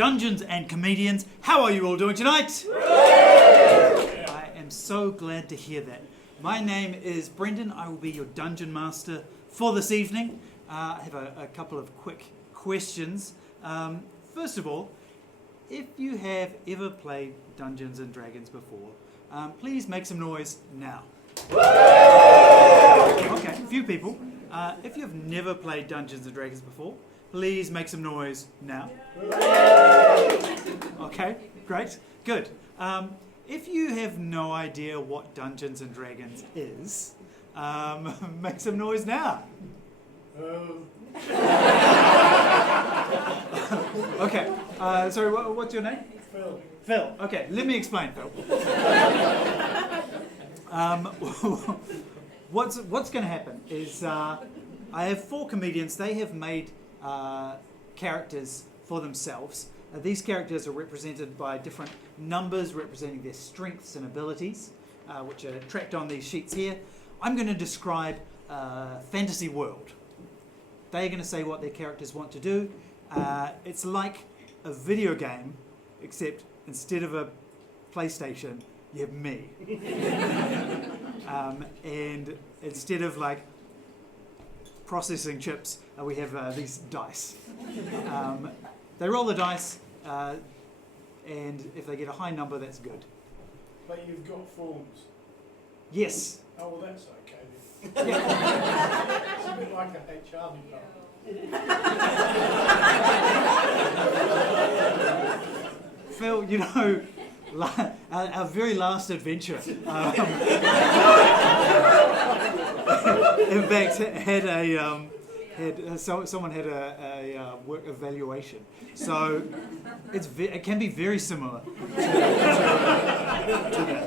Dungeons and Comedians. How are you all doing tonight? I am so glad to hear that. My name is Brendon. I will be your Dungeon Master for this evening. I have a couple of quick questions. First of all, if you have ever played Dungeons and Dragons before, please make some noise now. Okay, a few people. If you've never played Dungeons and Dragons before, please make some noise now. Okay, great, good. If you have no idea what Dungeons and Dragons is, make some noise now. Okay, sorry, what's your name? Phil. Phil, okay, let me explain, Phil. What's going to happen is I have 4 comedians. They have made characters for themselves. These characters are represented by different numbers representing their strengths and abilities, which are tracked on these sheets here. I'm going to describe a fantasy world. They're going to say what their characters want to do. It's like a video game, except instead of a PlayStation, you have me. And instead of like processing chips, we have these dice. They roll the dice, and if they get a high number, that's good. But you've got forms. Yes. Oh, well, that's okay then. Yeah. It's a bit like a HR department. Phil, you know, our very last adventure, in fact, someone had a work evaluation, so it can be very similar to that.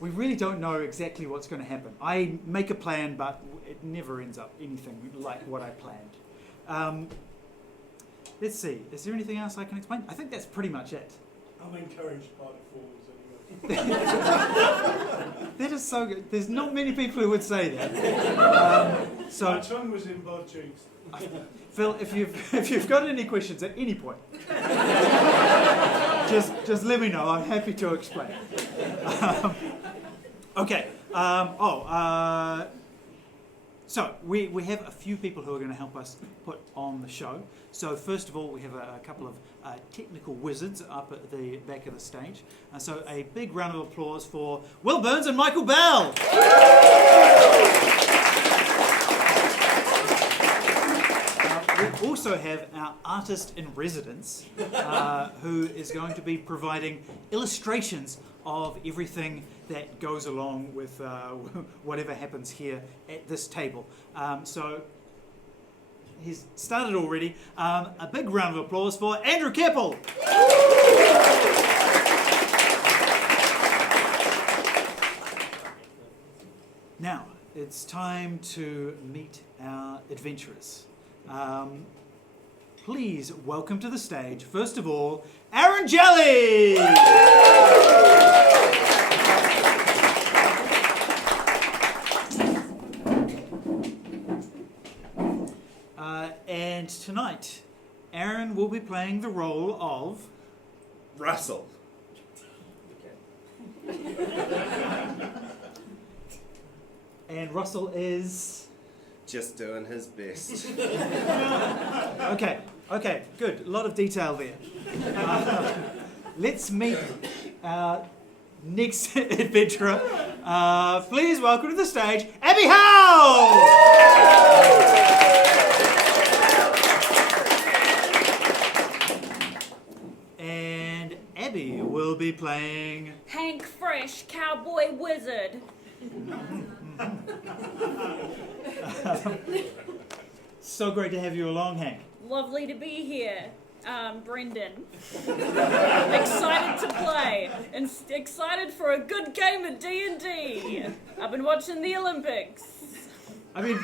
We really don't know exactly what's going to happen. I make a plan, but it never ends up anything like what I planned. Let's see. Is there anything else I can explain? I think that's pretty much it. I'm encouraged by the forms anyway. That is so good. There's not many people who would say that. My tongue was in both cheeks. Phil, if you've got any questions at any point, just let me know. I'm happy to explain. Okay. So we have a few people who are going to help us put on the show. So first of all, we have a couple of technical wizards up at the back of the stage. So a big round of applause for Will Burns and Michael Bell. We also have our artist in residence, who is going to be providing illustrations of everything that goes along with whatever happens here at this table. So he's started already. A big round of applause for Andrew Kepple. Now, it's time to meet our adventurers. Please welcome to the stage, first of all, Aaron Jelley! And tonight, Aaron will be playing the role of Russel. And Russel is... Just doing his best. Okay, good. A lot of detail there. Let's meet our next adventurer. Please welcome to the stage, Abby Howells! And Abby will be playing... Hank Fresh, Cowboy Wizard. So great to have you along, Hank. Lovely to be here, Brendon. Excited to play, and excited for a good game of D&D. I've been watching the Olympics. I mean,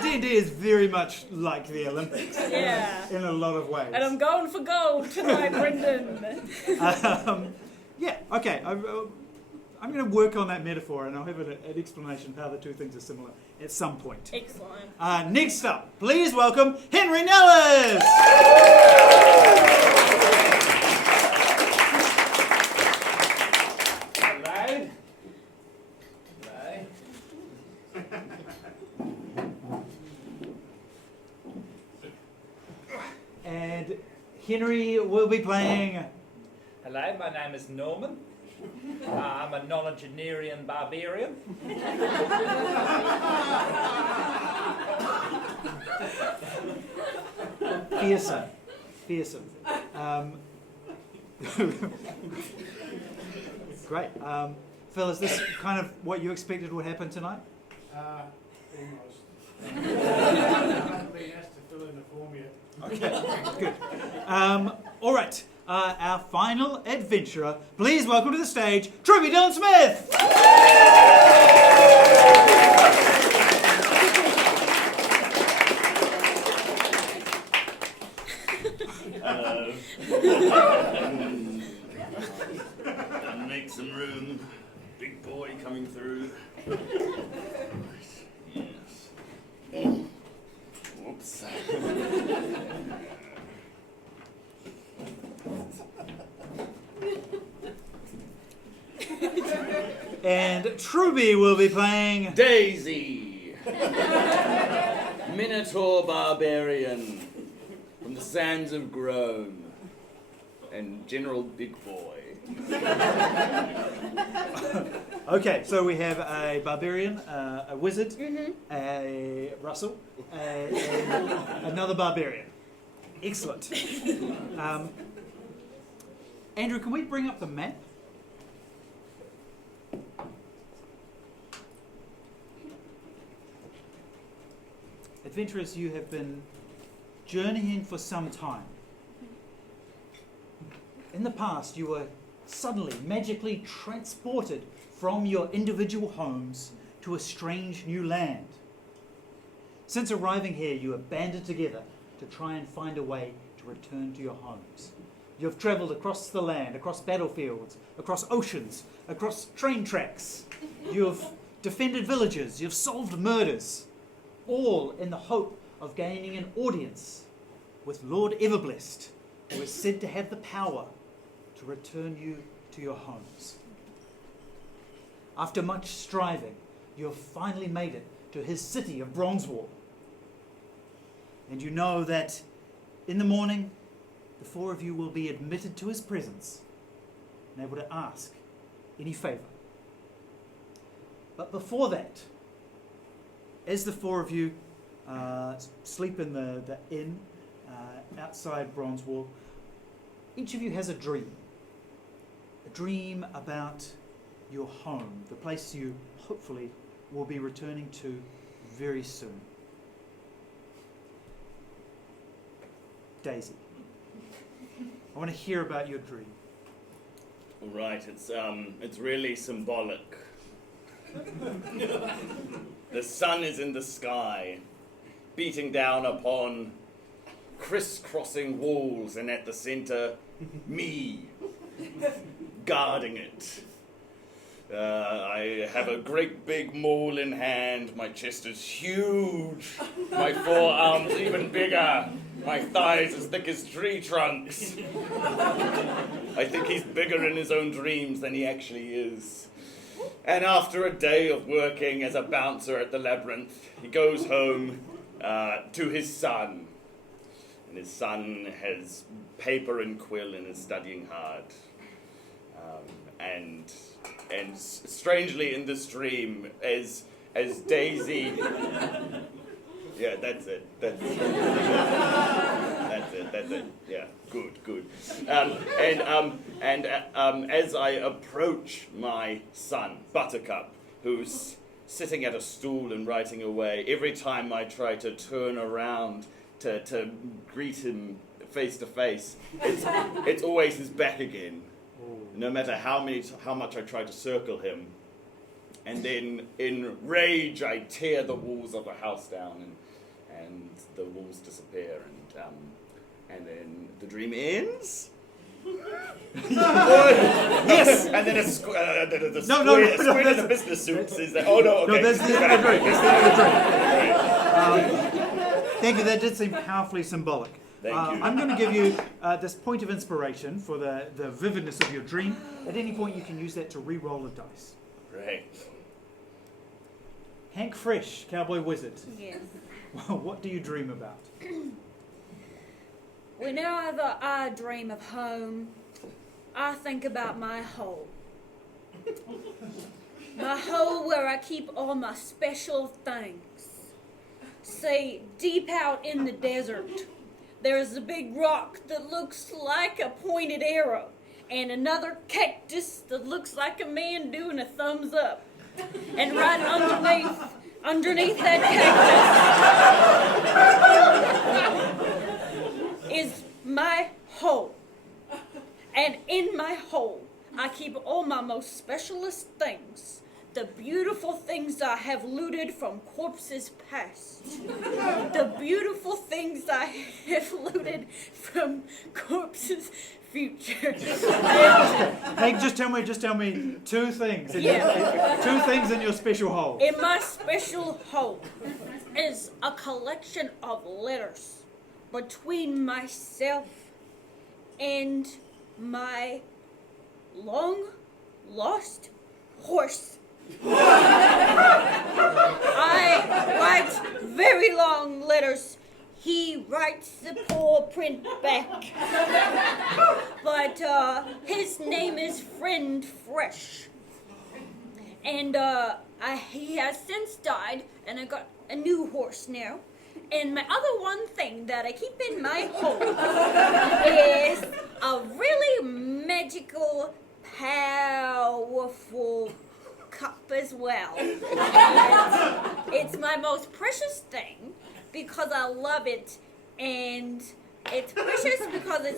D&D is very much like the Olympics. Yeah. In a lot of ways. And I'm going for gold tonight, Brendon. Yeah, okay. I'm going to work on that metaphor, and I'll have an explanation of how the two things are similar at some point. Excellent. Next up, please welcome Henri Nelis. Hello. And Henri will be playing. Hello, my name is Norman. I'm a nonagenarian barbarian. Fearsome. Great. Phil, is this kind of what you expected would happen tonight? Almost. I haven't been asked to fill in the form yet. Okay, good. All right, our final adventurer. Please welcome to the stage, Trubie-Dylan Smith. Hello. Make some room. Big boy coming through. Yes. Whoops. And Trubie will be playing Daisy. Minotaur barbarian from the sands of Groan. And General Big Boy. Okay, so we have a barbarian, a wizard, a Russel, and another barbarian. Excellent. Andrew, can we bring up the map? Adventurers, you have been journeying for some time. In the past, you were suddenly, magically transported from your individual homes to a strange new land. Since arriving here, you have banded together to try and find a way to return to your homes. You have travelled across the land, across battlefields, across oceans, across train tracks. You have defended villages, you've solved murders, all in the hope of gaining an audience with Lord Everblessed, who is said to have the power to return you to your homes. After much striving, you have finally made it to his city of Bronzewall. And you know that in the morning, the four of you will be admitted to his presence and able to ask any favour. But before that, as the four of you sleep in the inn outside Bronzewall, each of you has a dream about your home, the place you hopefully will be returning to very soon. Daisy, I want to hear about your dream. All right, it's really symbolic. The sun is in the sky, beating down upon crisscrossing walls, and at the center, me, guarding it. I have a great big maul in hand, my chest is huge, my forearms even bigger, my thighs as thick as tree trunks. I think he's bigger in his own dreams than he actually is. And after a day of working as a bouncer at the labyrinth, he goes home to his son. And his son has paper and quill and is studying hard. And strangely in this dream, as Daisy... Yeah, that's it. That's it. Yeah, good. As I approach my son, Buttercup, who's sitting at a stool and writing away, every time I try to turn around to greet him face to face, it's always his back again. No matter how much I try to circle him. And then, in rage, I tear the walls of the house down, and the walls disappear, and then the dream ends, Yes! And then the No, squid in the business suits is that. Oh no, okay. No, that's the end of the drink. Thank you, that did seem powerfully symbolic. Thank you. I'm going to give you this point of inspiration for the vividness of your dream. At any point, you can use that to re-roll a dice. Right. Hank Fresh, Cowboy Wizard. Yes. What do you dream about? Whenever I dream of home, I think about my hole. My hole where I keep all my special things. See, deep out in the desert, there's a big rock that looks like a pointed arrow, and another cactus that looks like a man doing a thumbs up. And right underneath that cactus is my hole. And in my hole, I keep all my most specialist things. The beautiful things I have looted from corpses past. The beautiful things I have looted from corpses future. Hey, just tell me two things. Two things in your special hole. In my special hole is a collection of letters between myself and my long lost horse. I write very long letters. He writes the paw print back. But his name is Friend Fresh. And he has since died, and I got a new horse now. And my other one thing that I keep in my hole is a really magical, powerful cup as well. And it's my most precious thing because I love it, and it's precious because I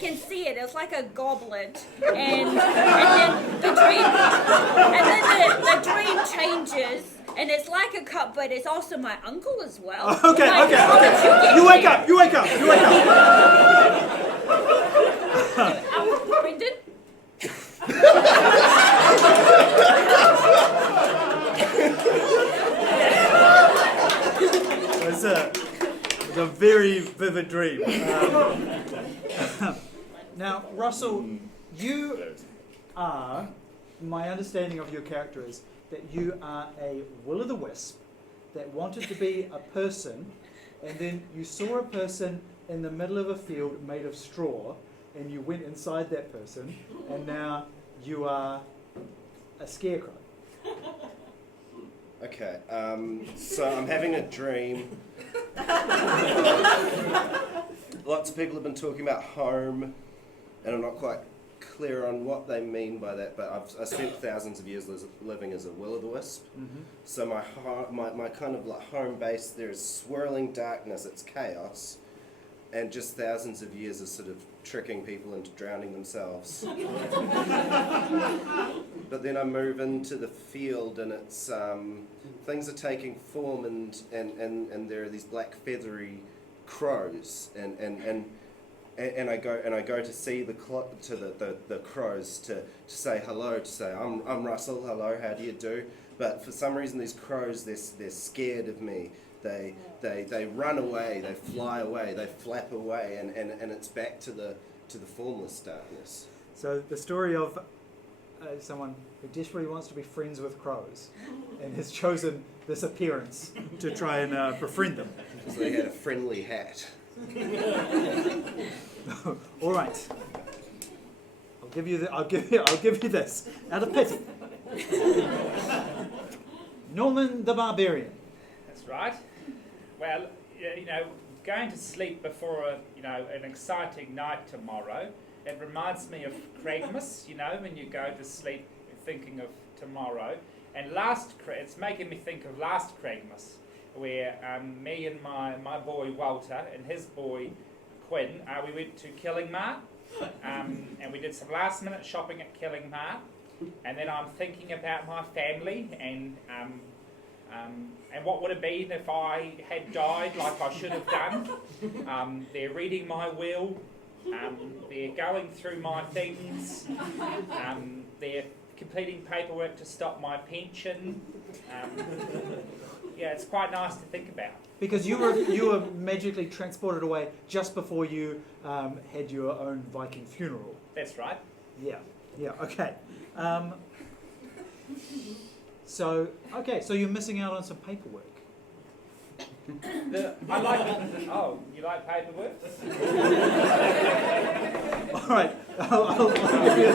can see it. It's like a goblet, and then the dream changes, and it's like a cup, but it's also my uncle as well. Okay. You wake up. Brendon? It's a very vivid dream. Now, Russell, you are, my understanding of your character is that you are a will-o'-the-wisp that wanted to be a person, and then you saw a person in the middle of a field made of straw, and you went inside that person, and now you are a scarecrow. Okay, so I'm having a dream. Lots of people have been talking about home, and I'm not quite clear on what they mean by that, but I spent thousands of years living as a will-o'-the-wisp. Mm-hmm. So my kind of like home base, there's swirling darkness, it's chaos, and just thousands of years of sort of tricking people into drowning themselves. But then I move into the field, and it's things are taking form, and there are these black feathery crows, and I go to see the crows to say hello, to say I'm Russell, hello, how do you do? But for some reason these crows, they're scared of me. They run away, they fly away, they flap away, and it's back to the formless darkness. So the story of someone who desperately wants to be friends with crows and has chosen this appearance to try and befriend them. Because they had a friendly hat. All right. I'll give you this out of pity. Norman the Barbarian. That's right. Well, going to sleep before an exciting night tomorrow, it reminds me of Craigmas, when you go to sleep thinking of tomorrow. And it's making me think of last Craigmas, where me and my boy Walter and his boy Quinn, we went to Killingmart, and we did some last minute shopping at Killingmart, and then I'm thinking about my family and what would it been if I had died like I should have done. They're reading my will, They're going through my things. They're completing paperwork to stop my pension. Yeah, it's quite nice to think about. Because you were magically transported away just before you had your own Viking funeral. That's right. Yeah, okay. So you're missing out on some paperwork. I like it. Oh, you like paperwork? All right. I'll give you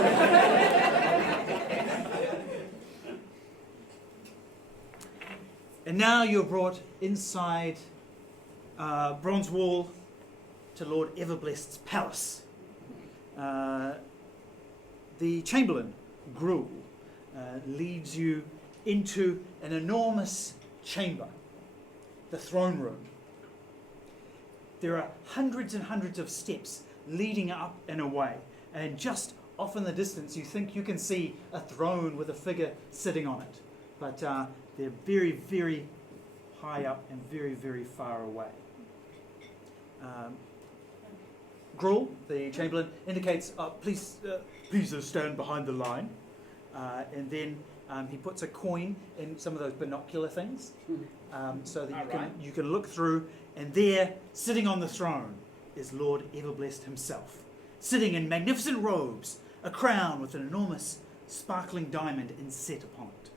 And now you're brought inside Bronze Wall to Lord Everblessed's palace. The Chamberlain, Gruel, leads you into an enormous chamber, the throne room. There are hundreds and hundreds of steps leading up and away, and just off in the distance you think you can see a throne with a figure sitting on it, but they're very, very high up and very, very far away. Gruel, the Chamberlain, indicates, please stand behind the line, and then he puts a coin in some of those binocular things, so that you can look through, and there, sitting on the throne, is Lord Everblessed himself, sitting in magnificent robes, a crown with an enormous sparkling diamond inset upon it.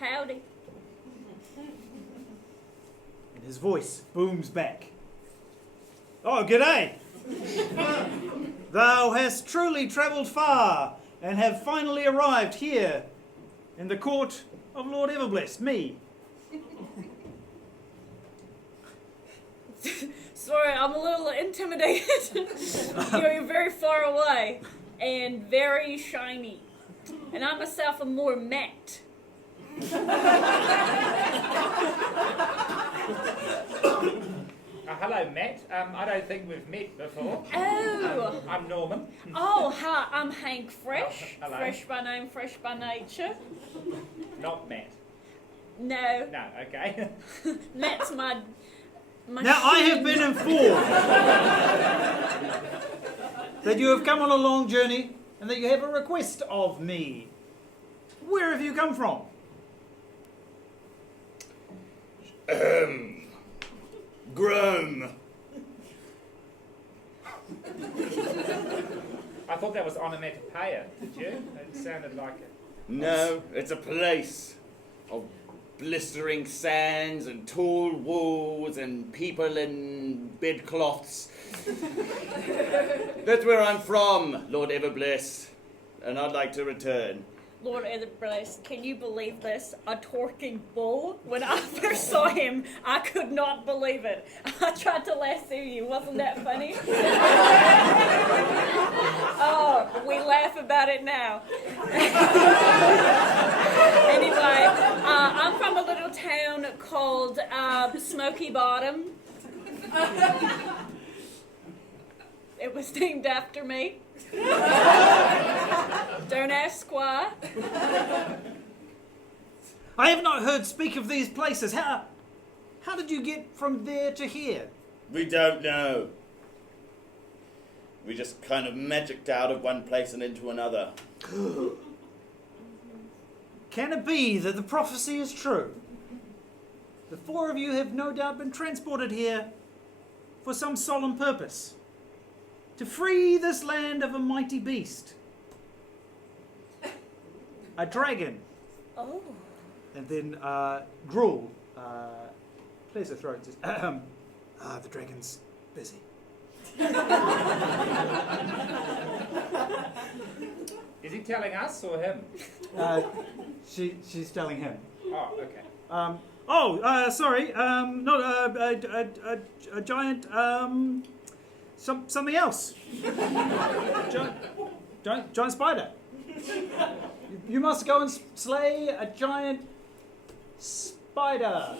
Howdy. And his voice booms back. Oh, g'day! Thou hast truly travelled far, and have finally arrived here in the court of Lord Everblessed, me. Sorry, I'm a little intimidated. You're very far away and very shiny. And I myself am more matte. Hello, Matt. I don't think we've met before. Oh! I'm Norman. Oh, hi, I'm Hank Fresh. Hello. Fresh by name, fresh by nature. Not Matt. No, No, okay. Matt's my Now, I have been informed that you have come on a long journey and that you have a request of me. Where have you come from? Grum. I thought that was onomatopoeia, did you? It sounded like it. No, it's a place of blistering sands and tall walls and people in bedcloths. That's where I'm from, Lord Everbless, and I'd like to return. Lord Everblessed, can you believe this? A talking bull? When I first saw him, I could not believe it. I tried to lasso you. Wasn't that funny? Oh, we laugh about it now. Anyway, I'm from a little town called Smoky Bottom. It was named after me. Don't ask why. I have not heard speak of these places. How did you get from there to here? We don't know. We just kind of magicked out of one place and into another. Can it be that the prophecy is true? The four of you have no doubt been transported here for some solemn purpose. To free this land of a mighty beast. A dragon. Oh. And then Gruel clears her throat and says, the dragon's busy. Is he telling us or him? She's telling him. Oh, okay. Sorry. Not a giant. Something else. Giant spider. You must go and slay a giant spider.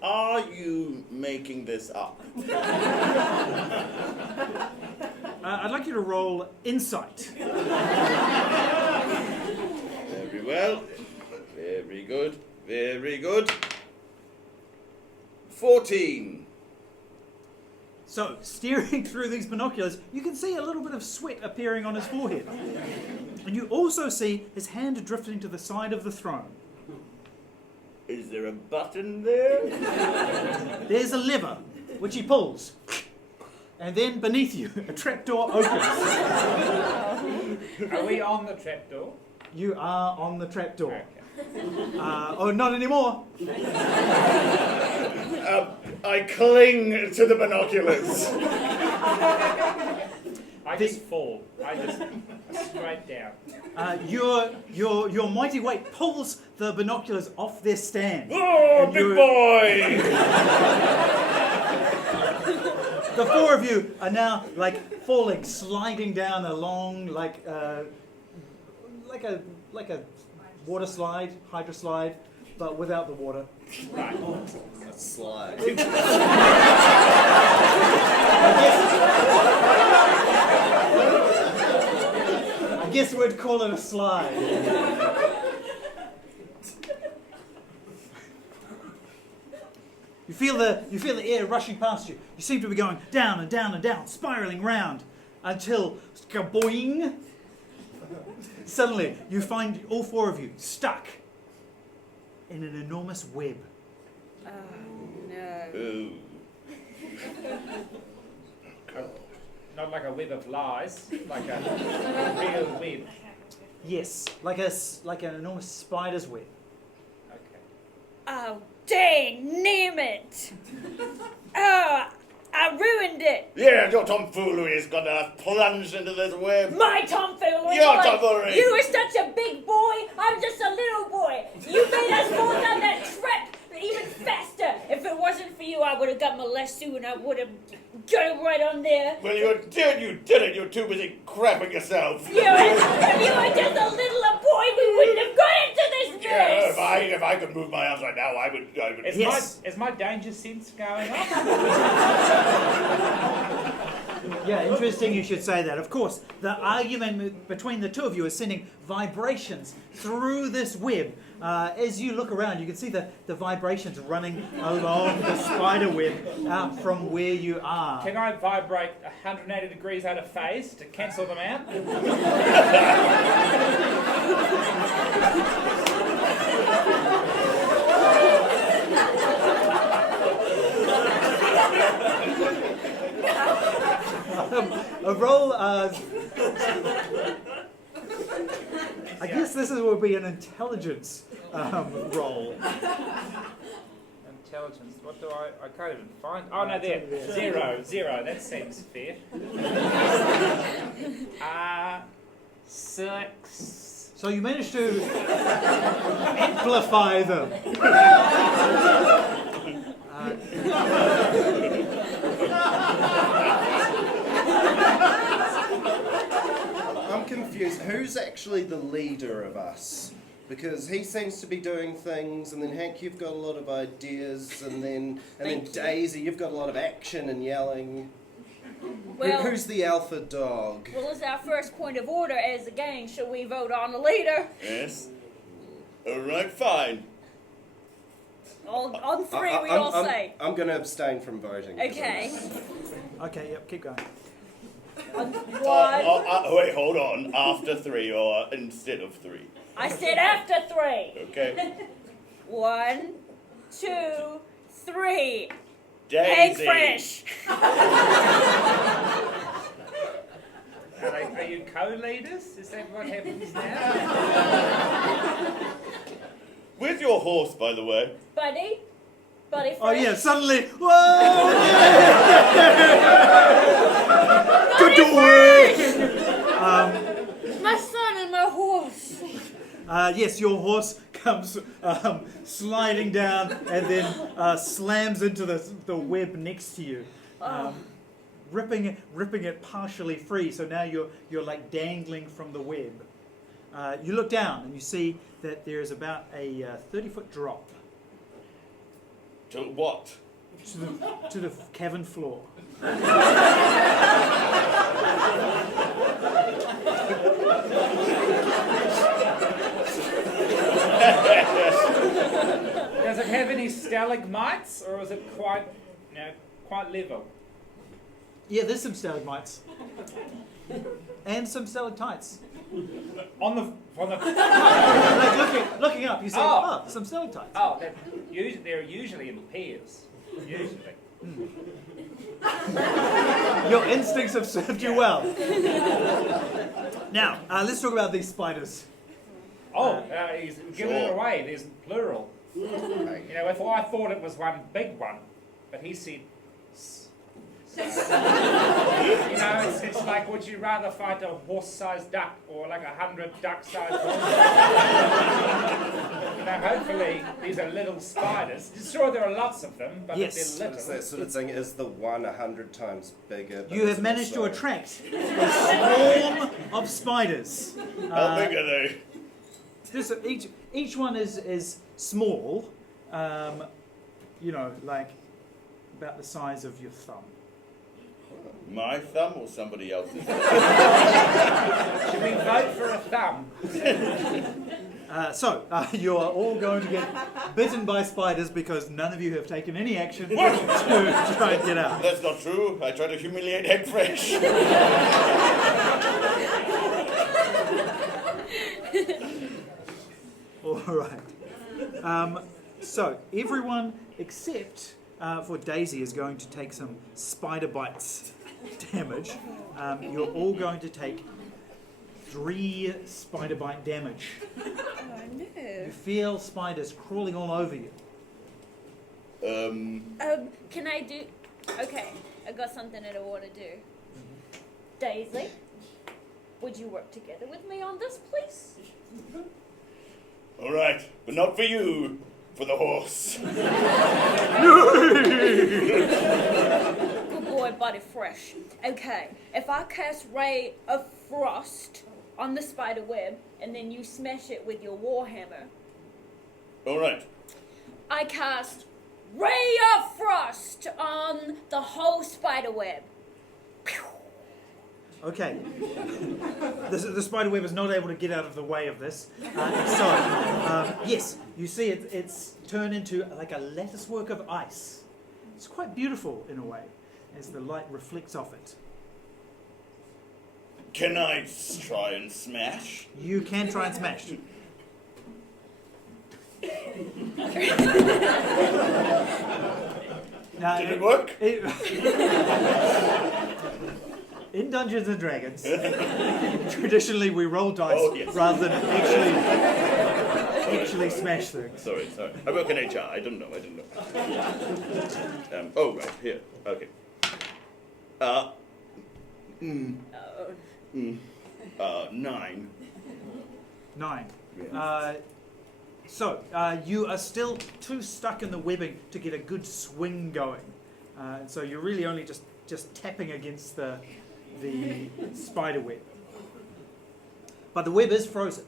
Are you making this up? I'd like you to roll insight. Very well. Very good. Very good. 14. So, steering through these binoculars, you can see a little bit of sweat appearing on his forehead. And you also see his hand drifting to the side of the throne. Is there a button there? There's a lever, which he pulls. And then beneath you, a trapdoor opens. Are we on the trapdoor? You are on the trapdoor. Okay. Oh, not anymore. I cling to the binoculars. I just fall. I just straight down. Your mighty weight pulls the binoculars off their stand. Oh, And big you're- boy! The four of you are now like falling, sliding down a long, like a water slide, hydro slide, but without the water. Right. A slide. I guess we'd call it a slide. You feel the air rushing past you. You seem to be going down and down and down, spiraling round until kaboing. Suddenly, you find all four of you stuck in an enormous web. Oh, no. Ooh. Not like a web of lies, like a real web. Yes, like an enormous spider's web. Okay. Oh, dang, name it. Oh, I ruined it. Yeah, your tomfoolery is gonna plunge into this web. My tomfoolery. Your boy. tomfoolery. You are such a big boy. I'm just a little boy. You made us fall down that trap even faster. If it wasn't for you, I would have got my lasso and I would have got it right on there. Well, you did it. You're too busy crapping yourself. If you were just a little boy, we wouldn't have got into this mess. Yeah, if I could move my arms right now, I would. Is my danger sense going off? Yeah, interesting you should say that. Of course, the argument between the two of you is sending vibrations through this web. As you look around, you can see the vibrations running along the spider web out from where you are. Can I vibrate 180 degrees out of phase to cancel them out? A roll. I guess this would be an intelligence roll. Intelligence. What do I can't even find. Oh no, there. Zero. That seems fair. 6. So you managed to amplify them. I'm confused. Who's actually the leader of us? Because he seems to be doing things, and then Hank, you've got a lot of ideas, and then Daisy, you've got a lot of action and yelling. Well, Who's the alpha dog? well, as our first point of order as a gang, shall we vote on the leader? Yes. All right, fine. On three, we all say. I'm going to abstain from voting. Okay. Okay, yep, keep going. On 1. Wait, hold on. After 3 or instead of 3? I said after 3. Okay. 1, 2, 3. Daisy. Hank Fresh. Are you co-leaders? Is that what happens now? Where's your horse, by the way? Buddy Fresh. Oh yeah, suddenly, whoa! Good to work! My son and my horse. Yes, your horse comes sliding down and then slams into the web next to you, ripping it partially free. So now you're like dangling from the web. You look down and you see that there is about a 30-foot drop To what? to the cavern floor. Does it have any stalagmites, or is it quite level? Yeah, there's some stalagmites. And some stalactites. On the Like looking up, you see, some stalactites. Oh, they're usually in pairs. Usually. Your instincts have served you well. Now, let's talk about these spiders. He's giving it away. There's plural. You know, if I thought it was one big one, but he said. So, you know, it's like, would you rather fight a horse-sized duck or like 100 duck-sized horses? You know, hopefully these are little spiders. Sure, there are lots of them, but Yes. they're little. It's that sort of thing. Is the one 100 times bigger? But You have is managed to also- attract a swarm of spiders. How big are they? Just each one is small, you know, like about the size of your thumb. My thumb or somebody else's? Should we vote for a thumb? So you are all going to get bitten by spiders because none of you have taken any action to try and get out. That's not true. I try to humiliate Egg Fresh. All right. So everyone except for Daisy is going to take some spider bites damage. You're all going to take 3 spider bite damage. Oh no. You feel spiders crawling all over you. Can I do... Okay, I got something that I want to do. Daisy, would you work together with me on this, please? All right, but not for you. For the horse. Good boy, Buddy Fresh. Okay, if I cast Ray of Frost on the spider web, and then you smash it with your warhammer, All right. I cast Ray of Frost on the whole spider web. Pew! Okay. The spider web is not able to get out of the way of this. Yes, you see it's turned into like a lattice work of ice. It's quite beautiful in a way as the light reflects off it. Can I try and smash? You can try and smash. Now, Did it work? In Dungeons and Dragons, traditionally we roll dice Oh, yes. rather than actually smash things. Sorry. I work in HR. I didn't know. Oh, right, here. Okay. 9. 9. Yeah. So you are still too stuck in the webbing to get a good swing going. So you're really only just tapping against the spider web. But the web is frozen.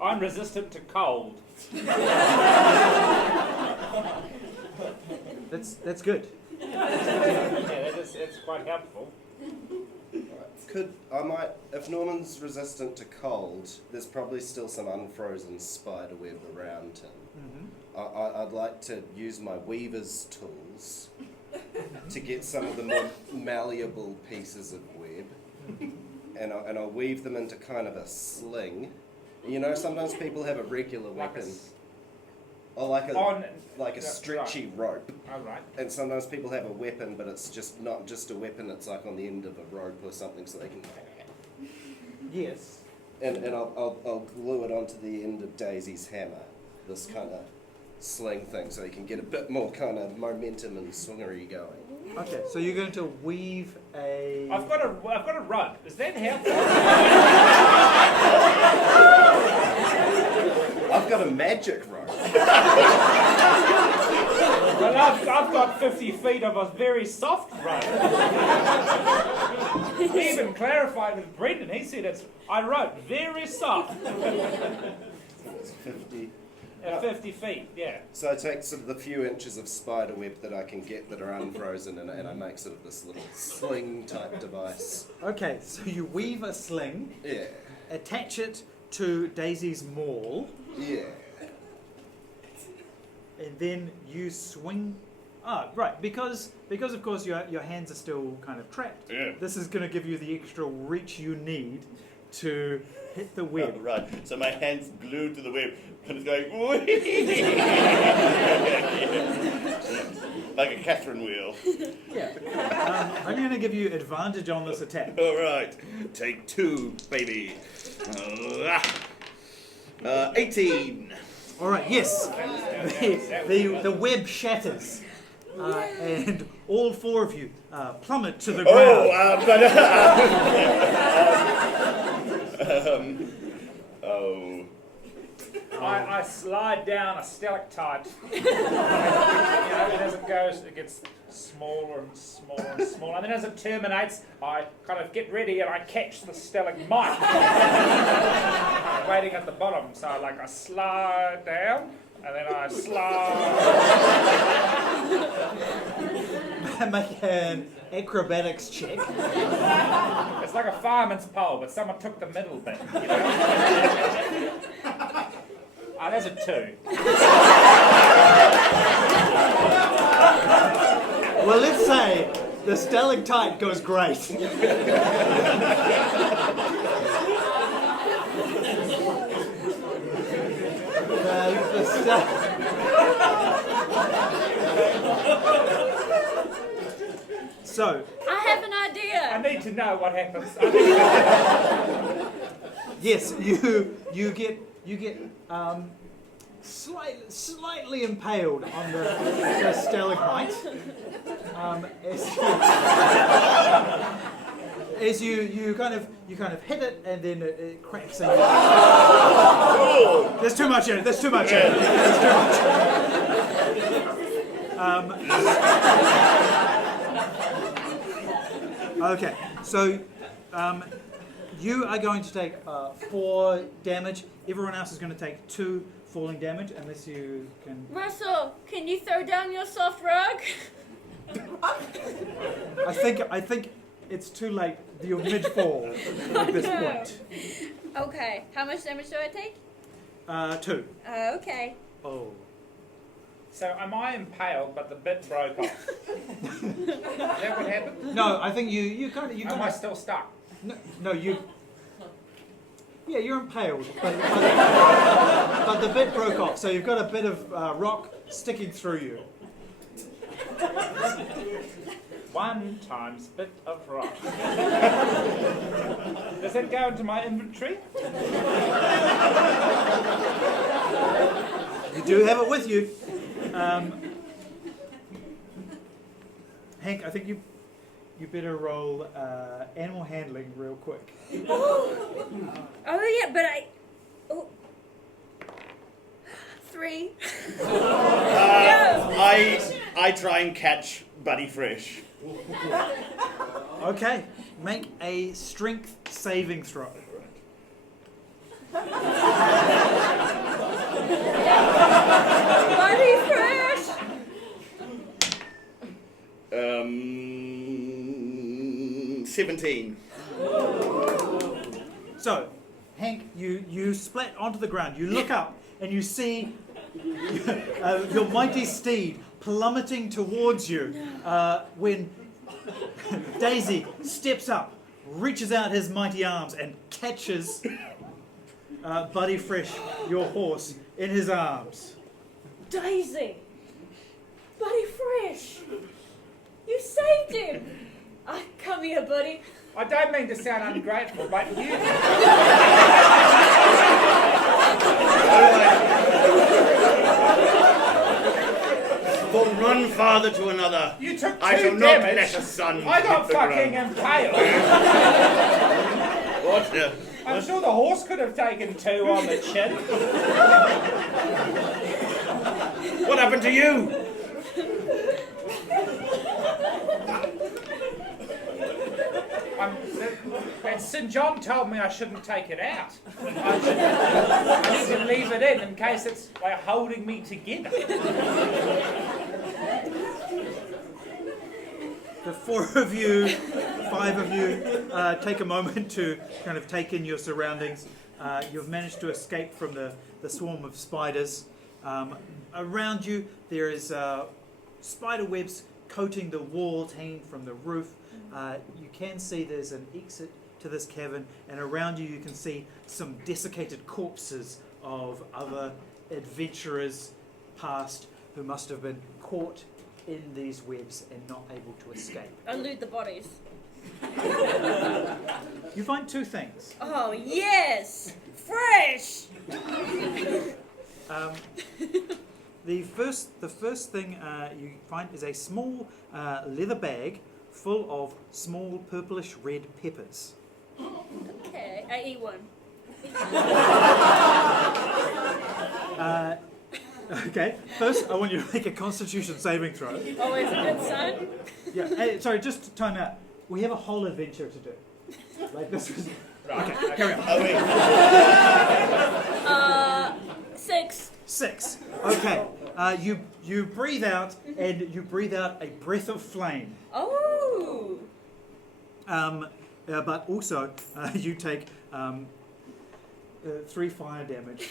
I'm resistant to cold. That's good. Yeah, it's quite helpful. If Norman's resistant to cold, there's probably still some unfrozen spider web around him. Mm-hmm. I'd like to use my weaver's tools to get some of the more malleable pieces of web, and I'll weave them into kind of a sling. You know, sometimes people have a regular weapon, or like a stretchy rope. All right. And sometimes people have a weapon, but it's just not just a weapon. It's like on the end of a rope or something, so they can. Yes. And I'll glue it onto the end of Daisy's hammer, this kind of sling thing, so you can get a bit more kind of momentum and swingery going. Okay, so you're going to weave a. I've got a rug. Is that helpful? I've got a magic rope. Well, I've got 50 feet of a very soft rug. He even clarified with Brendon. He said I wrote very soft. It's 50. 50 feet, yeah. So I take sort of the few inches of spider web that I can get that are unfrozen, and I make sort of this little sling type device. Okay, so you weave a sling, Yeah. attach it to Daisy's maul, Yeah. and then you swing Right, because of course your hands are still kind of trapped. Yeah. This is going to give you the extra reach you need to hit the web. Oh, right. So my hand's glued to the web, and it's going like a Catherine wheel. Yeah. I'm going to give you advantage on this attack. All right. Take 2, baby. 18. All right. Yes. The web shatters, and all 4 of you plummet to the ground. I slide down a stalactite. And as it goes, it gets smaller and smaller and smaller. And then as it terminates, I kind of get ready and I catch the stalagmite. Waiting at the bottom. So I slide down and then I slide. Make an acrobatics check. It's like a fireman's pole, but someone took the middle bit. You know? There's a 2. Well, let's say the stalactite goes great. So I have an idea. I need to know what happens. yes, you get slightly impaled on the stalagmite. As you kind of hit it, and then it cracks. And there's too much in it. There's too much in it. There's too much. Okay, so you are going to take 4 damage. Everyone else is going to take 2 falling damage, unless you can. Russell, can you throw down your soft rug? I think it's too late. You're mid-fall at this point. Okay, how much damage do I take? 2. Okay. Oh. So am I impaled, but the bit broke off? Is that what happened? No, I think you kind of. Am I still stuck? No, you. Yeah, you're impaled, but the bit broke off, so you've got a bit of rock sticking through you. 1 times bit of rock. Does that go into my inventory? You do have it with you. Hank, I think you better roll animal handling real quick. Oh yeah, but I. Oh. 3. I try and catch Buddy Fresh. Okay, make a strength saving throw. Buddy Fresh. 17. So, Hank, you splat onto the ground. You look up and you see your mighty steed plummeting towards you when Daisy steps up, reaches out his mighty arms and catches Buddy Fresh, your horse, in his arms. Daisy. Buddy Fresh. You saved him. Come here, buddy. I don't mean to sound ungrateful, but you... From one father to another, You took 2 I shall not damage. let a son I got hit the fucking ground. impaled. What? I'm sure the horse could have taken 2 on the chin. What happened to you? And St. John told me I shouldn't take it out. I should leave it in case it's holding me together. The 4 of you, 5 of you, take a moment to kind of take in your surroundings. You've managed to escape from the swarm of spiders. Around you, there is spider webs coating the walls, hanging from the roof. You can see there's an exit to this cavern, and around you can see some desiccated corpses of other adventurers past who must have been caught in these webs and not able to escape. Loot the bodies. You find two things. Oh, yes! Fresh! The first thing you find is a small leather bag full of small purplish red peppers. Okay, I eat one. Okay, first I want you to make a Constitution saving throw. Always a good sign. Yeah, hey, sorry, just time out. We have a whole adventure to do. Like this is... Right. Okay, carry on. Oh, wait. 6. 6. Okay, you breathe out, and you breathe out a breath of flame. Oh! But also, you take 3 fire damage.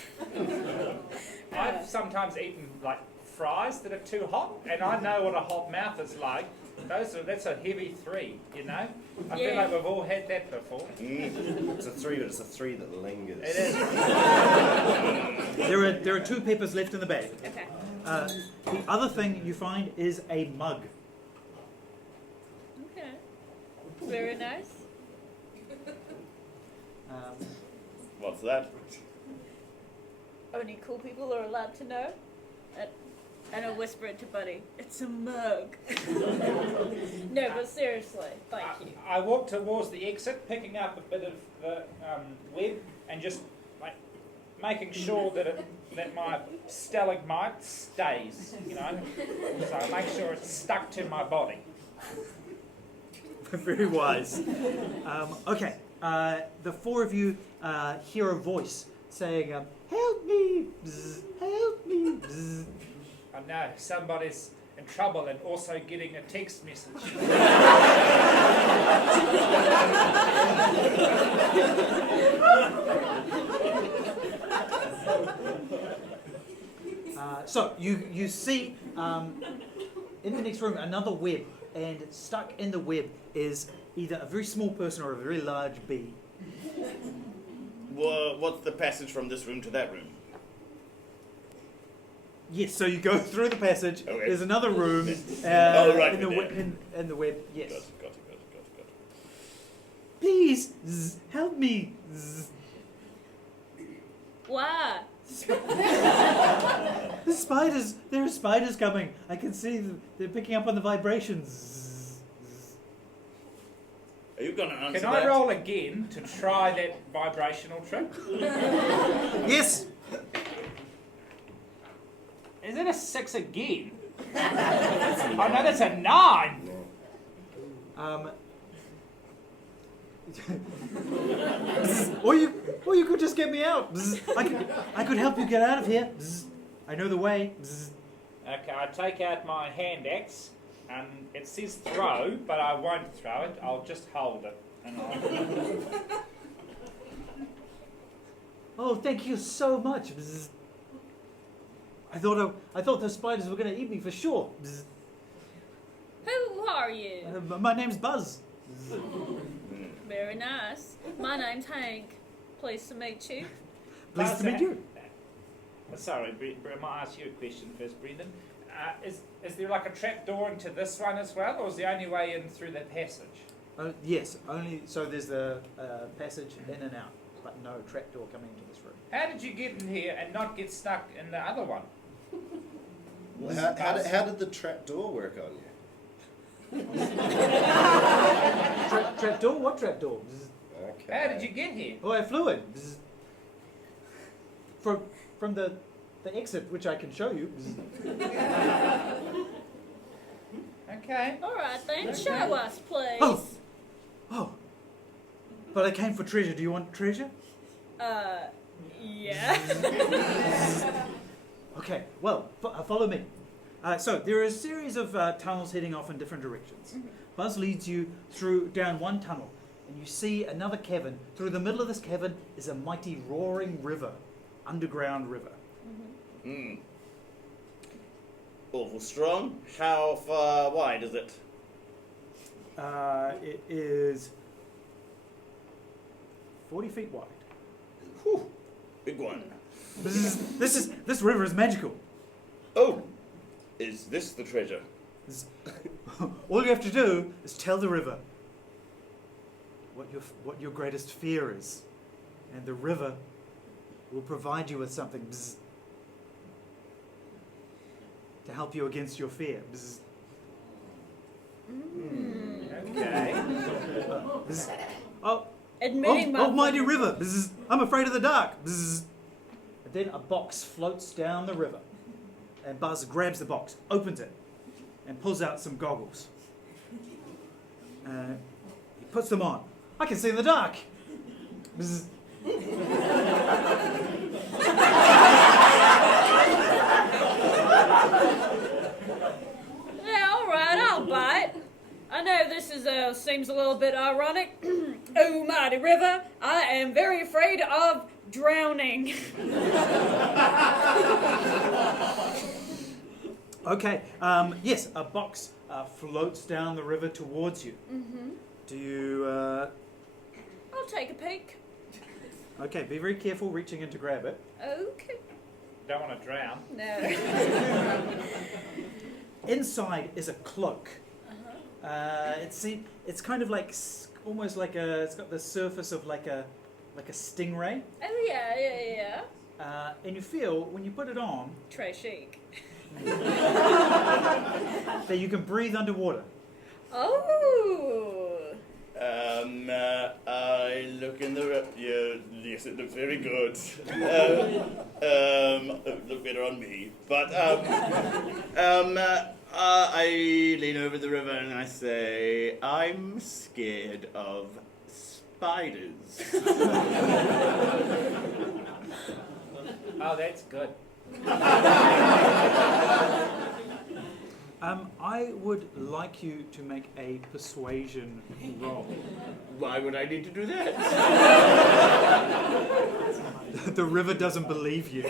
I've sometimes eaten like fries that are too hot, and I know what a hot mouth is like. That's a heavy 3, you know. I feel like we've all had that before. It's a 3, but it's a 3 that lingers. It is. There are 2 peppers left in the bag. Okay. The other thing you find is a mug. Okay. Very nice. What's that? Only cool people are allowed to know. And I whisper it to Buddy. It's a mug. No, but seriously, thank you. I walk towards the exit, picking up a bit of the web, and just like making sure that my stalagmite stays. You know, so I make sure it's stuck to my body. Very wise. Okay, the 4 of you hear a voice saying, "Help me! Bzz, help me!" Bzz. I know somebody's in trouble and also getting a text message. So you see in the next room another web, and stuck in the web is either a very small person or a very large bee. What's the passage from this room to that room? Yes, so you go through the passage. Okay. There's another room right, in, the there. in the web. Yes. Got it. Please, zzz, help me. Zzz. Why? The spiders. There are spiders coming. I can see them. They're picking up on the vibrations. Zzz, zzz. Are you going to answer Can that? I roll again to try that vibrational trick? Yes. Is it a 6 again? Oh no, that's a 9. Or you could just get me out. Zzz. I could help you get out of here. Zzz. I know the way. Zzz. Okay, I take out my hand axe, and it says throw, but I won't throw it. I'll just hold it. And Oh, thank you so much. Zzz. I thought the spiders were going to eat me for sure. Zzz. Who are you? My name's Buzz. Zzz. Very nice. My name's Hank. Pleased to meet you. Pleased to meet you. Sorry, I might ask you a question first, Brendon. Is there like a trap door into this one as well, or is the only way in through that passage? Yes, only so there's the passage in and out, but no trapdoor coming into this room. How did you get in here and not get stuck in the other one? Well, how did the trap door work on you? Trapdoor? What trapdoor? Zzz. Okay. How did you get here? Oh, I flew in. Zzz. From the exit, which I can show you. Zzz. Okay. All right then, show us, please. Oh, but I came for treasure. Do you want treasure? Yeah. Okay, well, follow me. So there are a series of tunnels heading off in different directions. Buzz leads you down one tunnel, and you see another cavern. Through the middle of this cavern is a mighty roaring river, underground river. awful strong. How far wide is it? It is 40 feet wide. Whew, big one. This river is magical. Oh, is this the treasure? All you have to do is tell the river what your greatest fear is, and the river will provide you with something to help you against your fear. Okay. Admitting my mighty river! I'm afraid of the dark. And then a box floats down the river, and Buzz grabs the box, opens it, and pulls out some goggles. He puts them on. I can see in the dark. Yeah, all right, I'll buy it. I know this seems a little bit ironic. Oh, mighty river, I am very afraid of drowning. Okay. Yes, a box floats down the river towards you. Mm-hmm. Do you? I'll take a peek. Okay. Be very careful reaching in to grab it. Okay. Don't want to drown. No. Inside is a cloak. It's kind of like almost like it's got the surface of like a stingray. Oh, yeah. And you feel when you put it on Très chic. that you can breathe underwater. Oh. I look in the yes, it looks very good. Look better on me. But I lean over the river and I say, I'm scared of spiders. Oh, that's good. I would like you to make a persuasion roll. Why would I need to do that? The river doesn't believe you.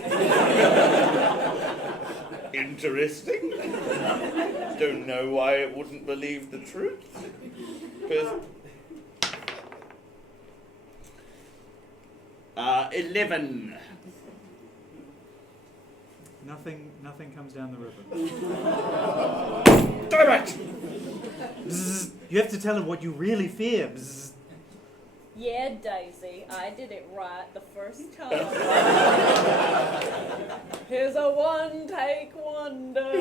Interesting. Don't know why it wouldn't believe the truth. 11. Nothing comes down the river. Damn it! Bzzz. You have to tell him what you really fear. Bzzz. Yeah, Daisy, I did it right the first time. Here's a one-take wonder.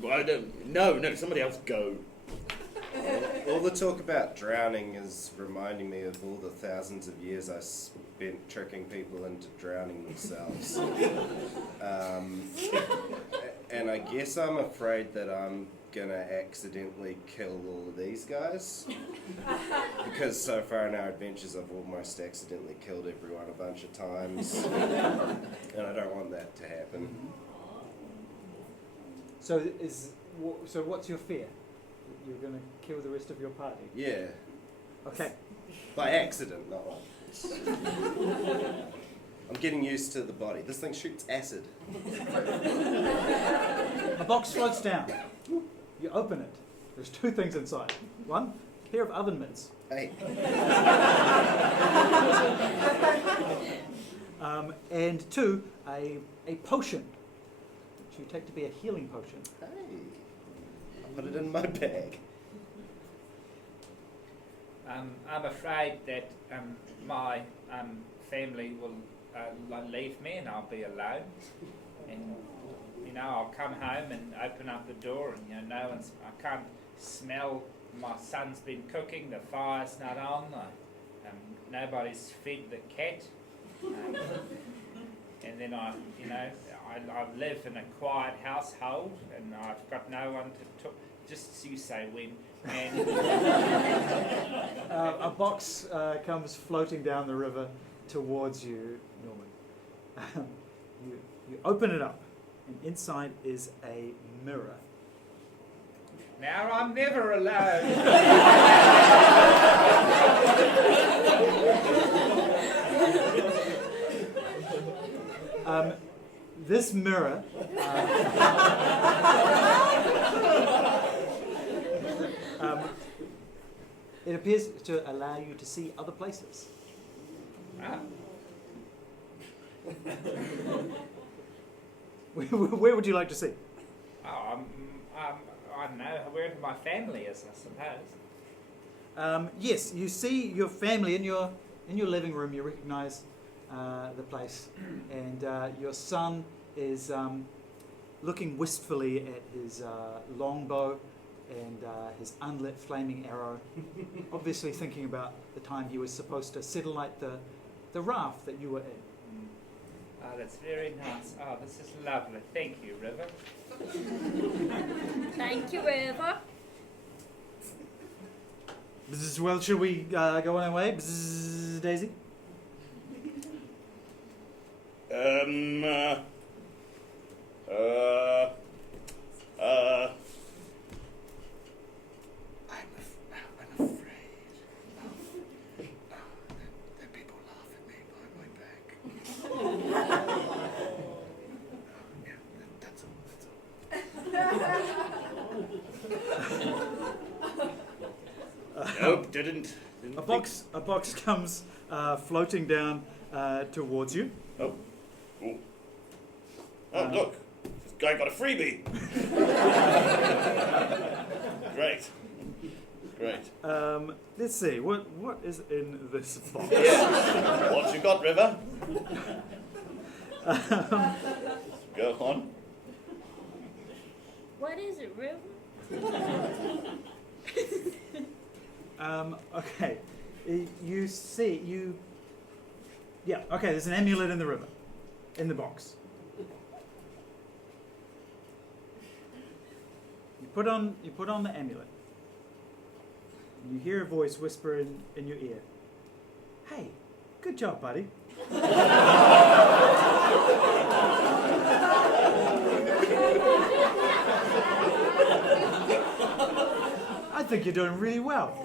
Why don't... No, somebody else go. All the talk about drowning is reminding me of all the thousands of years I spent tricking people into drowning themselves. And I guess I'm afraid that I'm gonna accidentally kill all of these guys. Because so far in our adventures I've almost accidentally killed everyone a bunch of times. And I don't want that to happen. So what's your fear? You're going to kill the rest of your party? Yeah. Okay. By accident, not once. I'm getting used to the body. This thing shoots acid. A box floats down. You open it. There's two things inside. One, a pair of oven mitts. Hey. And two, a potion, which you take to be a healing potion. Hey. Put it in my bag. I'm afraid that my family will leave me and I'll be alone. And I'll come home and open up the door and I can't smell. My son's been cooking. The fire's not on. Nobody's fed the cat. And then I live in a quiet household, and I've got no one to talk. Just you say when. And a box comes floating down the river towards you, Norman. You open it up, and inside is a mirror. now I'm never alone. This mirror it appears to allow you to see other places. Ah. Where would you like to see? Oh, I don't know, wherever my family is, I suppose. Yes, you see your family in your living room. You recognise the place, and your son is looking wistfully at his longbow and his unlit flaming arrow, obviously thinking about the time he was supposed to set alight the raft that you were in. Oh, that's very nice. Oh, this is lovely. Thank you, River. Thank you, River. Bzz, well, should we go on our way? Bzz, Daisy? I'm afraid. That people laugh at me behind my back. Yeah, that's all. Nope, didn't A box comes floating down towards you. Oh. Ooh. Oh, look. This guy got a freebie. Great. Let's see, what is in this box? Yeah. What you got, River? Go on. What is it, River? Okay. You see, yeah, okay, there's an amulet in the river, in the box. You put on the amulet. You hear a voice whisper in your ear. Hey, good job, buddy. I think you're doing really well.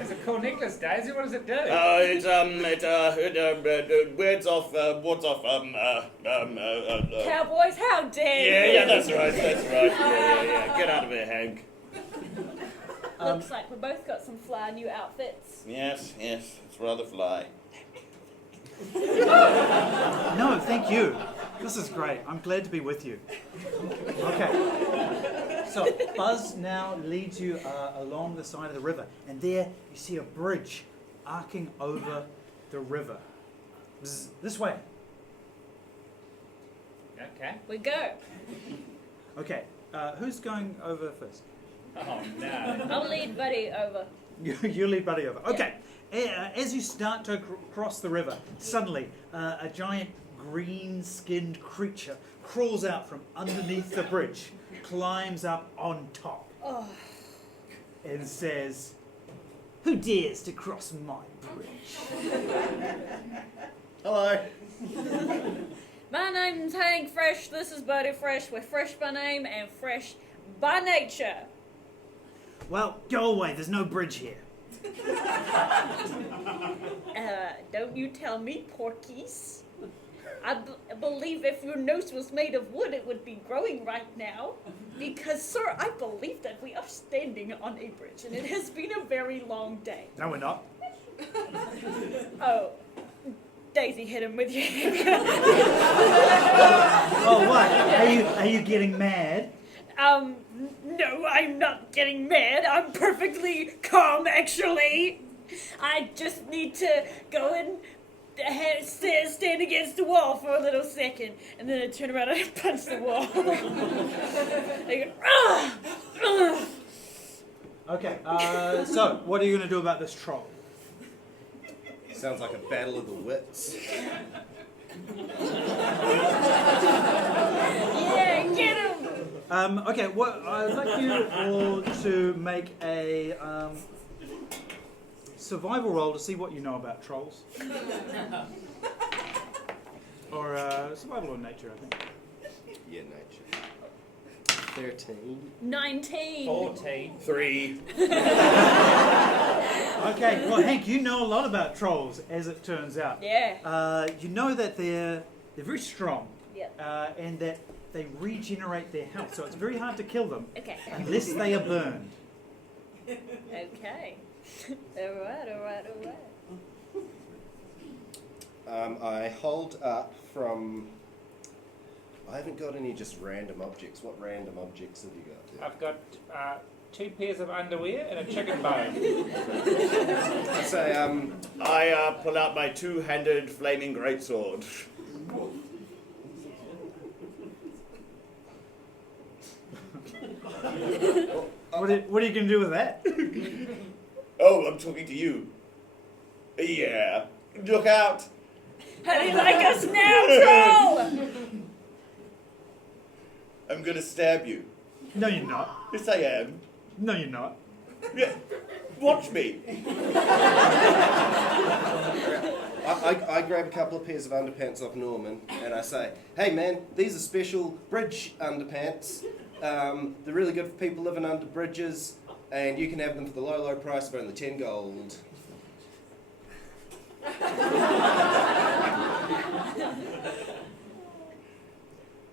Is it called Nicholas, Daisy? What does it do? It wards off, Cowboys, how dare yeah, that's right. Yeah. Get out of here, Hank. Looks like we both got some fly new outfits. Yes, it's rather fly. No, thank you. This is great. I'm glad to be with you. Okay. So Buzz now leads you along the side of the river, and there you see a bridge arcing over the river. This way. Okay. We go. Okay. Who's going over first? Oh, no. I'll lead Buddy over. You lead Buddy over. Okay. As you start to cross the river, suddenly a giant green-skinned creature crawls out from underneath the bridge, climbs up on top, and says, "Who dares to cross my bridge?" Hello. My name's Hank Fresh. This is Buddy Fresh. We're fresh by name and fresh by nature. Well, go away. There's no bridge here. Don't you tell me, porkies. I believe if your nose was made of wood, it would be growing right now. Because, sir, I believe that we are standing on a bridge, and it has been a very long day. No, we're not. Oh, Daisy hit him with your Oh, what? Are you getting mad? No, I'm not getting mad. I'm perfectly calm, actually. I just need to go and stand against the wall for a little second, and then I turn around and I punch the wall. I go, ah! Ah! Okay, so what are you going to do about this troll? Sounds like a battle of the wits. Yeah, get him! Okay, I'd like you all to make a survival roll to see what you know about trolls. Or survival or nature, I think. Yeah, nature. 13. 19. 14. 3. Okay, well, Hank, you know a lot about trolls, as it turns out. Yeah. You know that they're very strong, Yep. and that they regenerate their health, so it's very hard to kill them Okay. unless they are burned. Okay. Alright. I hold up from. I haven't got any just random objects. What random objects have you got there? I've got 2 pairs of underwear and a chicken bone. I say, I pull out my 2-handed flaming greatsword. What are you going to do with that? Oh, I'm talking to you. Yeah. Look out. How do you like us now, troll? I'm gonna stab you. No, you're not. Yes, I am. No, you're not. Yeah. Watch me. I grab a couple of pairs of underpants off Norman and I say, hey man, these are special bridge underpants. They're really good for people living under bridges and you can have them for the low price of only 10 gold.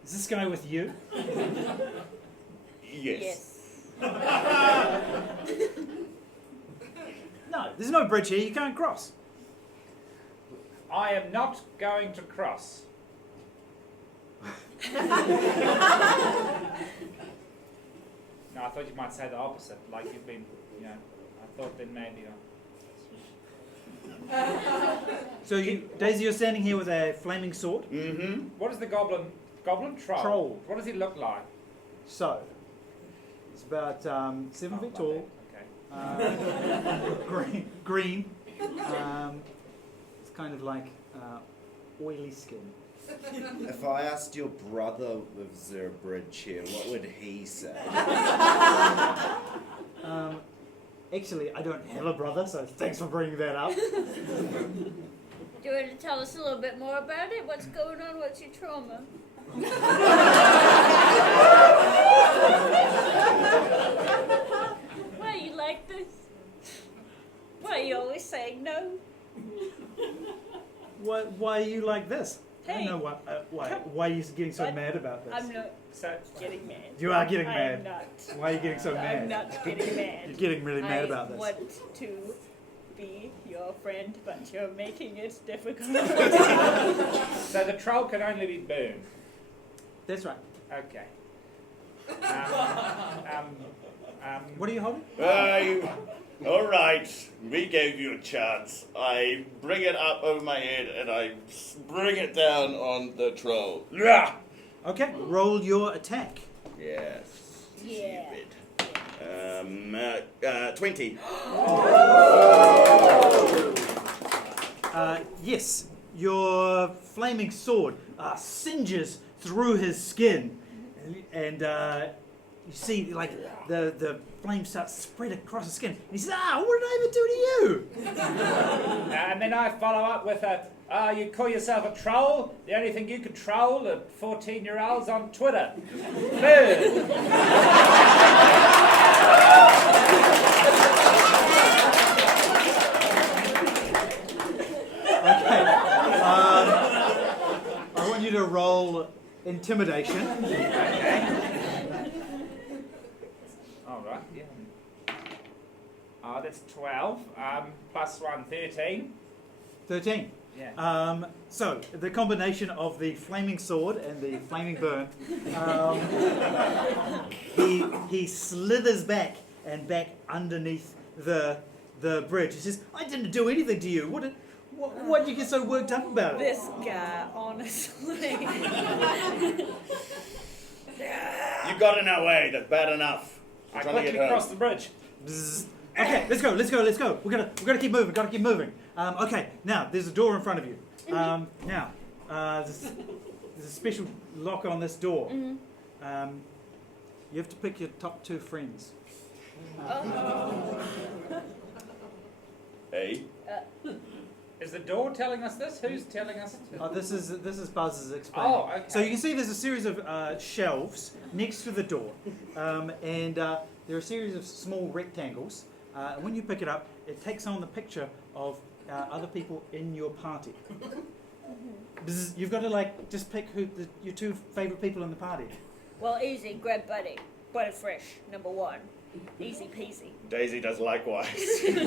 Is this guy with you? Yes. No, there's no bridge here. You can't cross. I am not going to cross. No, I thought you might say the opposite, like you've been, I thought then maybe. So, Daisy, you're standing here with a flaming sword. Mm-hmm. What is the goblin troll? Troll. What does he look like? So, it's about 7 feet tall. Okay. Green. It's kind of like oily skin. If I asked your brother was there a bridge here, what would he say? Actually, I don't have a brother, so thanks for bringing that up. Do you want to tell us a little bit more about it? What's going on? What's your trauma? Why are you like this? Why are you always saying no? Why are you like this? I Hey. don't know why are you getting so What? mad about this? I'm not So, getting mad. You are getting I'm mad. not. Why are you getting so mad? I'm not getting mad. You're getting really mad I about this. want to be your friend, but you're making it difficult. so the troll can only be burned. That's right. Okay. What are you holding? All right, we gave you a chance. I bring it up over my head and I bring it down on the troll. Rah! Okay, roll your attack. Yes. Yeah. Stupid. 20. Yes, your flaming sword singes through his skin, and you see like the flames start to spread across his skin. And he says, what did I even do to you? And then I follow up with you call yourself a troll? The only thing you control are 14-year-olds on Twitter. Burn! Okay. I want you to roll intimidation. Okay. All right, yeah. That's 12, plus 1, 13. 13. Yeah. So, the combination of the flaming sword and the flaming burn, he slithers back underneath the bridge. He says, I didn't do anything to you. What did you get so worked up about? This guy, honestly. You got in our way, that's bad enough. I I'm trying to quickly get cross home. the bridge. Bzzz. Okay, let's go. We gotta keep moving. Okay, now there's a door in front of you. Now, there's a special lock on this door. You have to pick your top 2 friends. Hey? Is the door telling us this? Who's telling us it? This is Buzz's explaining. Oh, okay. So you can see there's a series of shelves next to the door, and there are a series of small rectangles. And when you pick it up, it takes on the picture of other people in your party. Bzz, you've got to just pick your two favourite people in the party. Well, easy. Grab Buddy. Butter Fresh, number 1. Easy peasy. Daisy does likewise. Yep,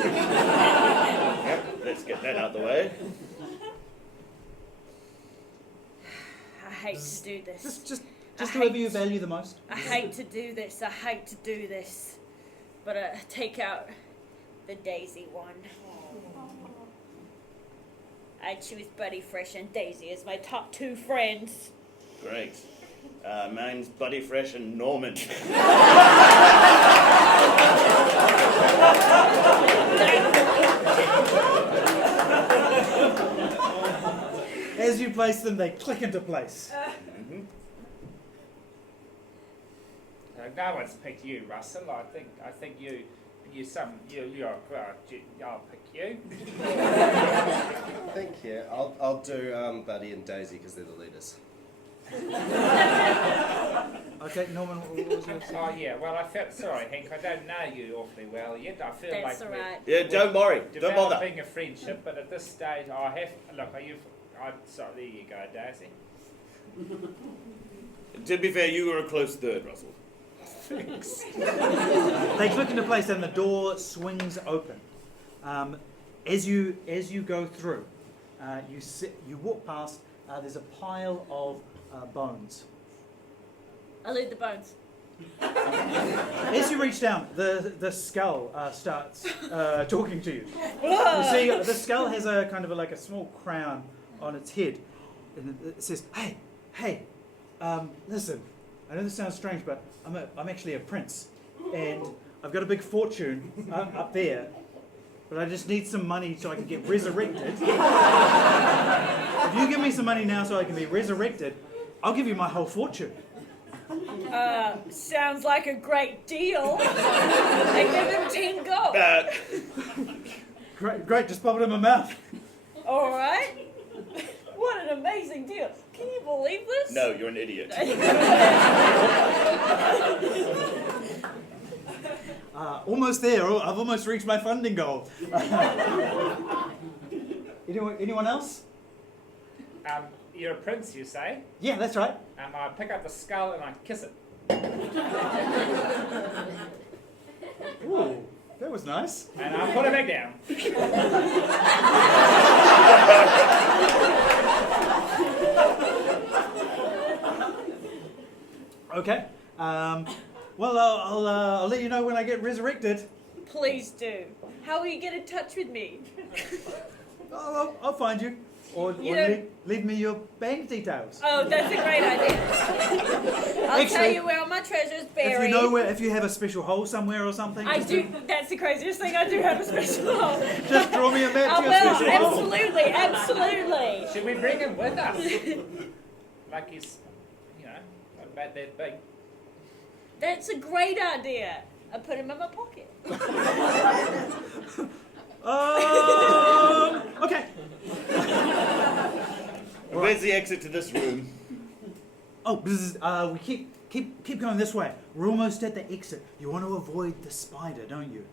let's get that out the way. I hate to do this. Just whoever you value the most. I hate to do this. I hate to do this. But take out the Daisy one. I choose Buddy Fresh and Daisy as my top 2 friends. Great. Mine's Buddy Fresh and Norman. As you place them, they click into place. No one's picked you, Russell. I think you're. I'll pick you. Thank you. I'll do Buddy and Daisy because they're the leaders. Okay, Norman, what was yours? Oh yeah. Well, I felt sorry, Hank. I don't know you awfully well yet. I feel That's like all right. Yeah, don't worry. Don't bother. developing a friendship, but at this stage, I have. Look, are you? Sorry. There you go, Daisy. To be fair, you were a close third, Russell. Thanks. They click into place and the door swings open. As you go through, you walk past. There's a pile of bones. I leave the bones. As you reach down, the skull starts talking to you. You see, the skull has a kind of like a small crown on its head, and it says, "Hey, listen. I know this sounds strange, but I'm actually a prince, and I've got a big fortune up there, but I just need some money so I can get resurrected. If you give me some money now so I can be resurrected, I'll give you my whole fortune." Sounds like a great deal. I give him 10 gold. Great, just pop it in my mouth. All right. What an amazing deal. Can you believe this? No, you're an idiot. Almost there. I've almost reached my funding goal. Anyone else? You're a prince, you say? Yeah, that's right. I pick up the skull and I kiss it. Ooh, that was nice. And I put it back down. Okay. Well, I'll let you know when I get resurrected. Please do. How will you get in touch with me? I'll find you. Or leave me your bank details. Oh, that's a great idea. I'll tell you where all my treasure's buried. If you have a special hole somewhere or something. I do. That's the craziest thing. I do have a special hole. Just draw me a map to your I will. special hole. Absolutely. Should we bring him with us? Like he's, not about that big. That's a great idea. I put him in my pocket. Okay. Where's the exit to this room? Oh, we keep going this way. We're almost at the exit. You want to avoid the spider, don't you?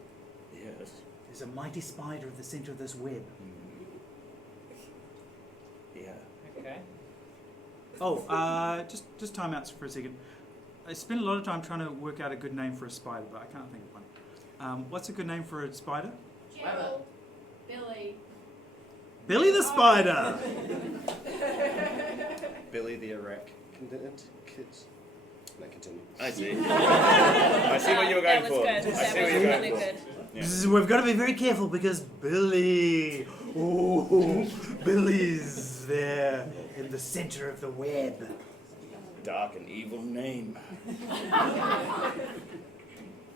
Yes. There's a mighty spider at the center of this web. Yeah. Okay. Oh, just time out for a second. I spent a lot of time trying to work out a good name for a spider, but I can't think of one. What's a good name for a spider? Gerald. Billy. Billy the Spider! Billy the Iraq kids. No, continue. I see. I see what you were going That for. was good. I see That what was you're really going for. good. Yeah. We've got to be very careful because Billy's there in the center of the web. Dark and evil name.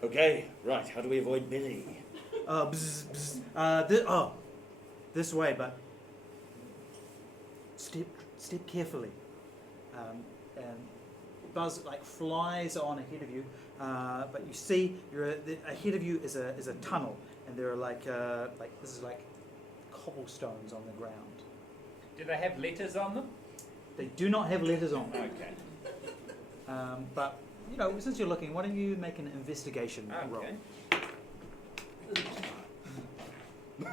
Okay, right. How do we avoid Billy? This way, but step carefully. And Buzz flies on ahead of you, but you see ahead of you is a tunnel, and there are this is cobblestones on the ground. Do they have letters on them? They do not have letters on them. Okay. But, since you're looking, why don't you make an investigation roll? Okay.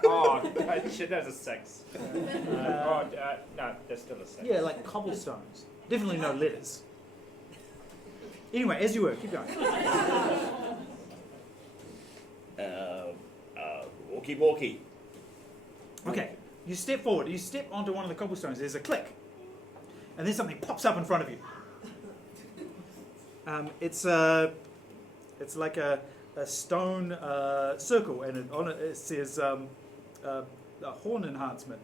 Oh, shit, that's a 6. No, that's still a 6. Yeah, like cobblestones. Definitely no letters. Anyway, as you were, keep going. Walkie. Okay, you step forward. You step onto one of the cobblestones. There's a click, and then something pops up in front of you. It's like a stone circle, and on it says a horn enhancement.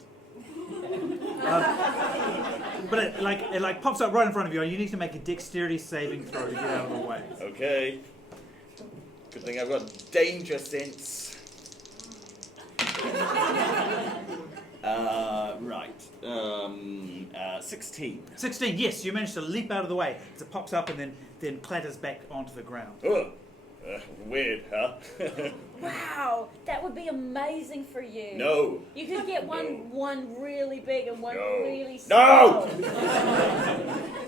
But it pops up right in front of you, and you need to make a dexterity saving throw to get out of the way. Okay. Good thing I've got danger sense. Right. 16. 16. Yes, you managed to leap out of the way as it pops up and then clatters back onto the ground. Oh, weird, huh? Wow, that would be amazing for you. No. You could get one really big and one No. really small. No!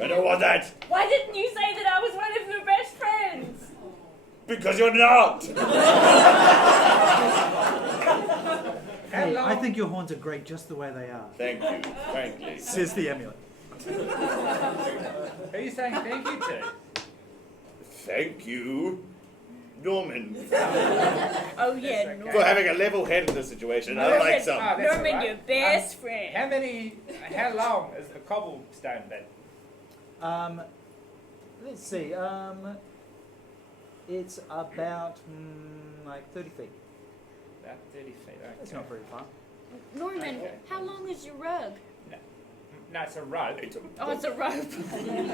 I don't want that. Why didn't you say that I was one of your best friends? Because you're not. Hey, I think your horns are great just the way they are, Thank you, frankly. says the amulet. Who are you saying thank you to? Thank you, Norman, Oh yeah, okay. for Norman. having a level head in this situation. I like some. Ah, that's Norman, all right. your best friend. How long is the cobblestone bit? Let's see. It's about 30 feet. About 30 feet, okay. That's not very far. Norman, Okay. how long is your rug? No, it's a rope. Oh, it's a rope.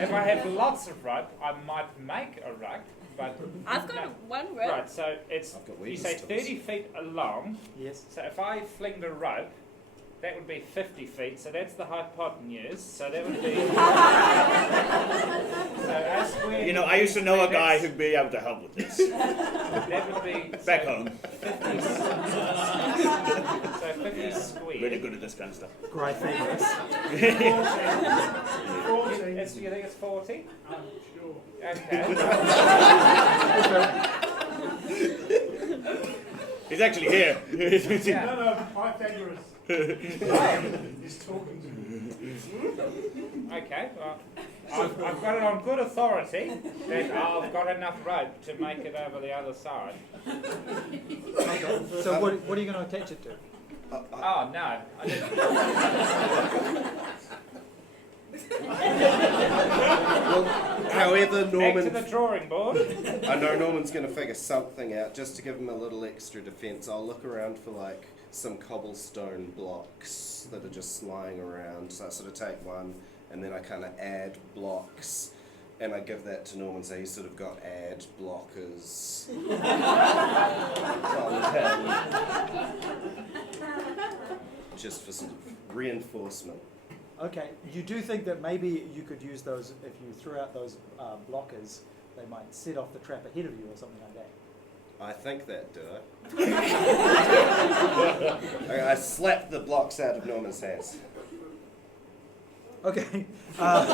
If I have lots of rope, I might make a rug, but... I've got one rope. Right, so it's, I've got you weeders say tools. 30 feet along, Yes. so if I fling the rope, that would be 50 feet, so that's the hypotenuse, so that would be... so our square... You know, I used to know a guy who'd be able to help with this. That would be... Back home. 50, so 50 square. Really good at this kind of stuff. Great fabulous. 14. You think it's 40? I'm sure. Okay. He's actually here. Yeah. No, Pythagoras is talking to me. Okay, well, I've got it on good authority that I've got enough rope to make it over the other side. So what are you going to attach it to? Oh, no. I didn't. Well, however, Back to Norman, the drawing board. I know Norman's going to figure something out just to give him a little extra defense. I'll look around for some cobblestone blocks that are just lying around. So I sort of take one and then I kind of add blocks and I give that to Norman. So he's sort of got add blockers on him, just for sort of reinforcement. Okay, you do think that maybe you could use those, if you threw out those blockers, they might set off the trap ahead of you or something like that. I think that, do I? I slapped the blocks out of Norman's hands. Okay. All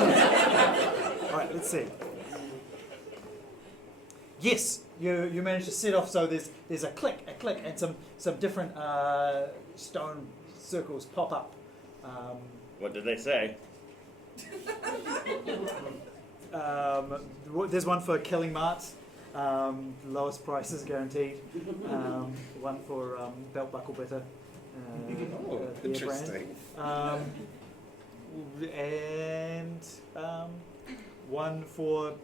right, let's see. Yes, you managed to set off, so there's a click, and some different stone circles pop up. What did they say? There's one for killing marts, lowest prices guaranteed. One for belt buckle bitter. Beer Interesting. brand. And one for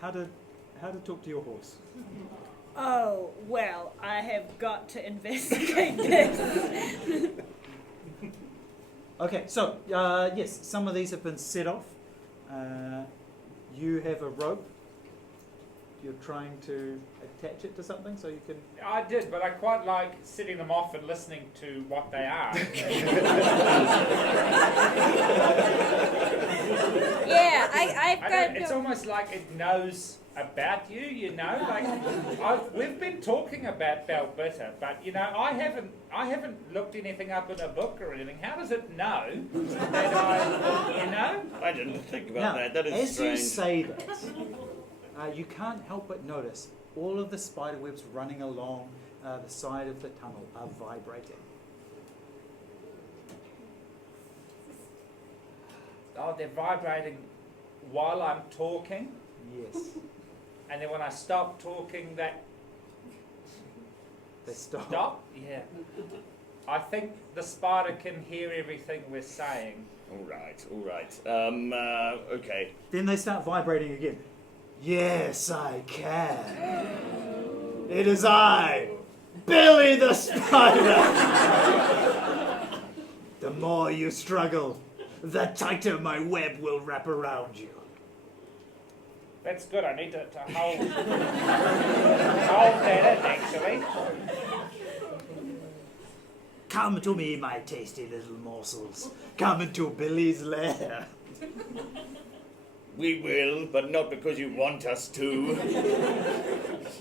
how to talk to your horse. Oh, well, I have got to investigate this. Okay, so yes, some of these have been set off. You have a rope. You're trying to attach it to something so you can... I did, but I quite like setting them off and listening to what they are. Yeah, I've I got it's almost like it knows about you, you know. Like we've been talking about Belbitter, but you know, I haven't looked anything up in a book or anything. How does it know that you know? I didn't think about Now, that. That is as strange. you say that, you can't help but notice all of the spider webs running along the side of the tunnel are vibrating. Oh, they're vibrating while I'm talking, Yes, and then when I stop talking, that they stop. stop. Yeah. I think the spider can hear everything we're saying. All right. Okay. Then they start vibrating again. Yes, I can. It is I, Billy the Spider. The more you struggle, the tighter my web will wrap around you. That's good. I need to hold that in, actually. Come to me, my tasty little morsels. Come into Billy's lair. We will, but not because you want us to.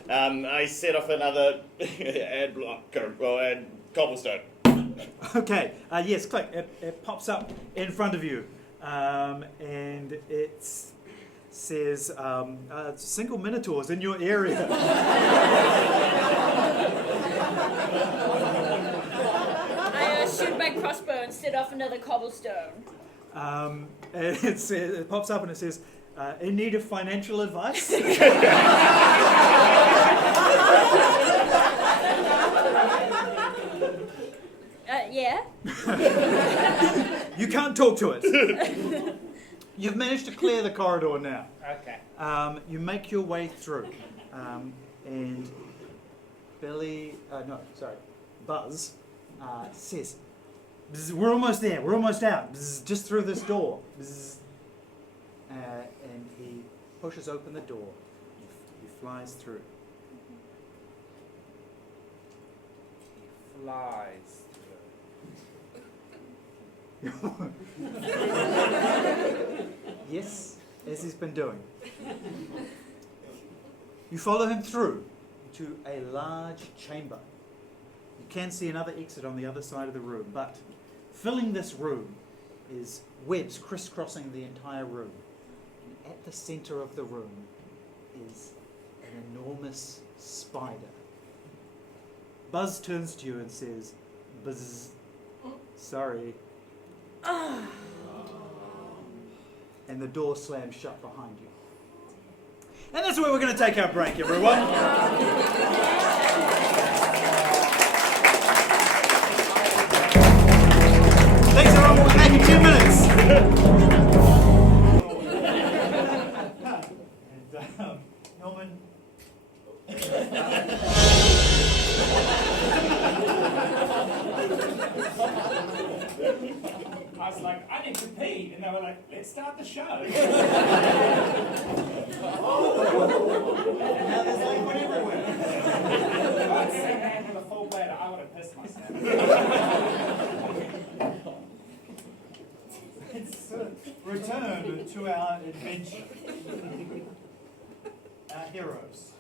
I set off another ad blocker, or ad cobblestone. Okay, yes, click. It pops up in front of you. And it says, single minotaurs in your area. I shoot my crossbow and set off another cobblestone. And it pops up and it says, in need of financial advice? Yeah? You can't talk to it. You've managed to clear the corridor now. Okay. You make your way through. And Buzz says, "Bzz, we're almost there, we're almost out. Bzz, just through this door." Bzz. And he pushes open the door. He flies through. He flies through. Yes, as he's been doing. You follow him through to a large chamber. You can see another exit on the other side of the room, but filling this room is webs crisscrossing the entire room. And at the center of the room is an enormous spider. Buzz turns to you and says, "Buzz, sorry." And the door slams shut behind you. And that's where we're going to take our break, everyone. Thanks, everyone. We'll be back in 2 minutes. And, Norman. I was like, I need to pee, and they were like, let's start the show. And now there's liquid everywhere. I'd seen that with a full bladder, I would have pissed myself. Let's return to our adventure. Our heroes,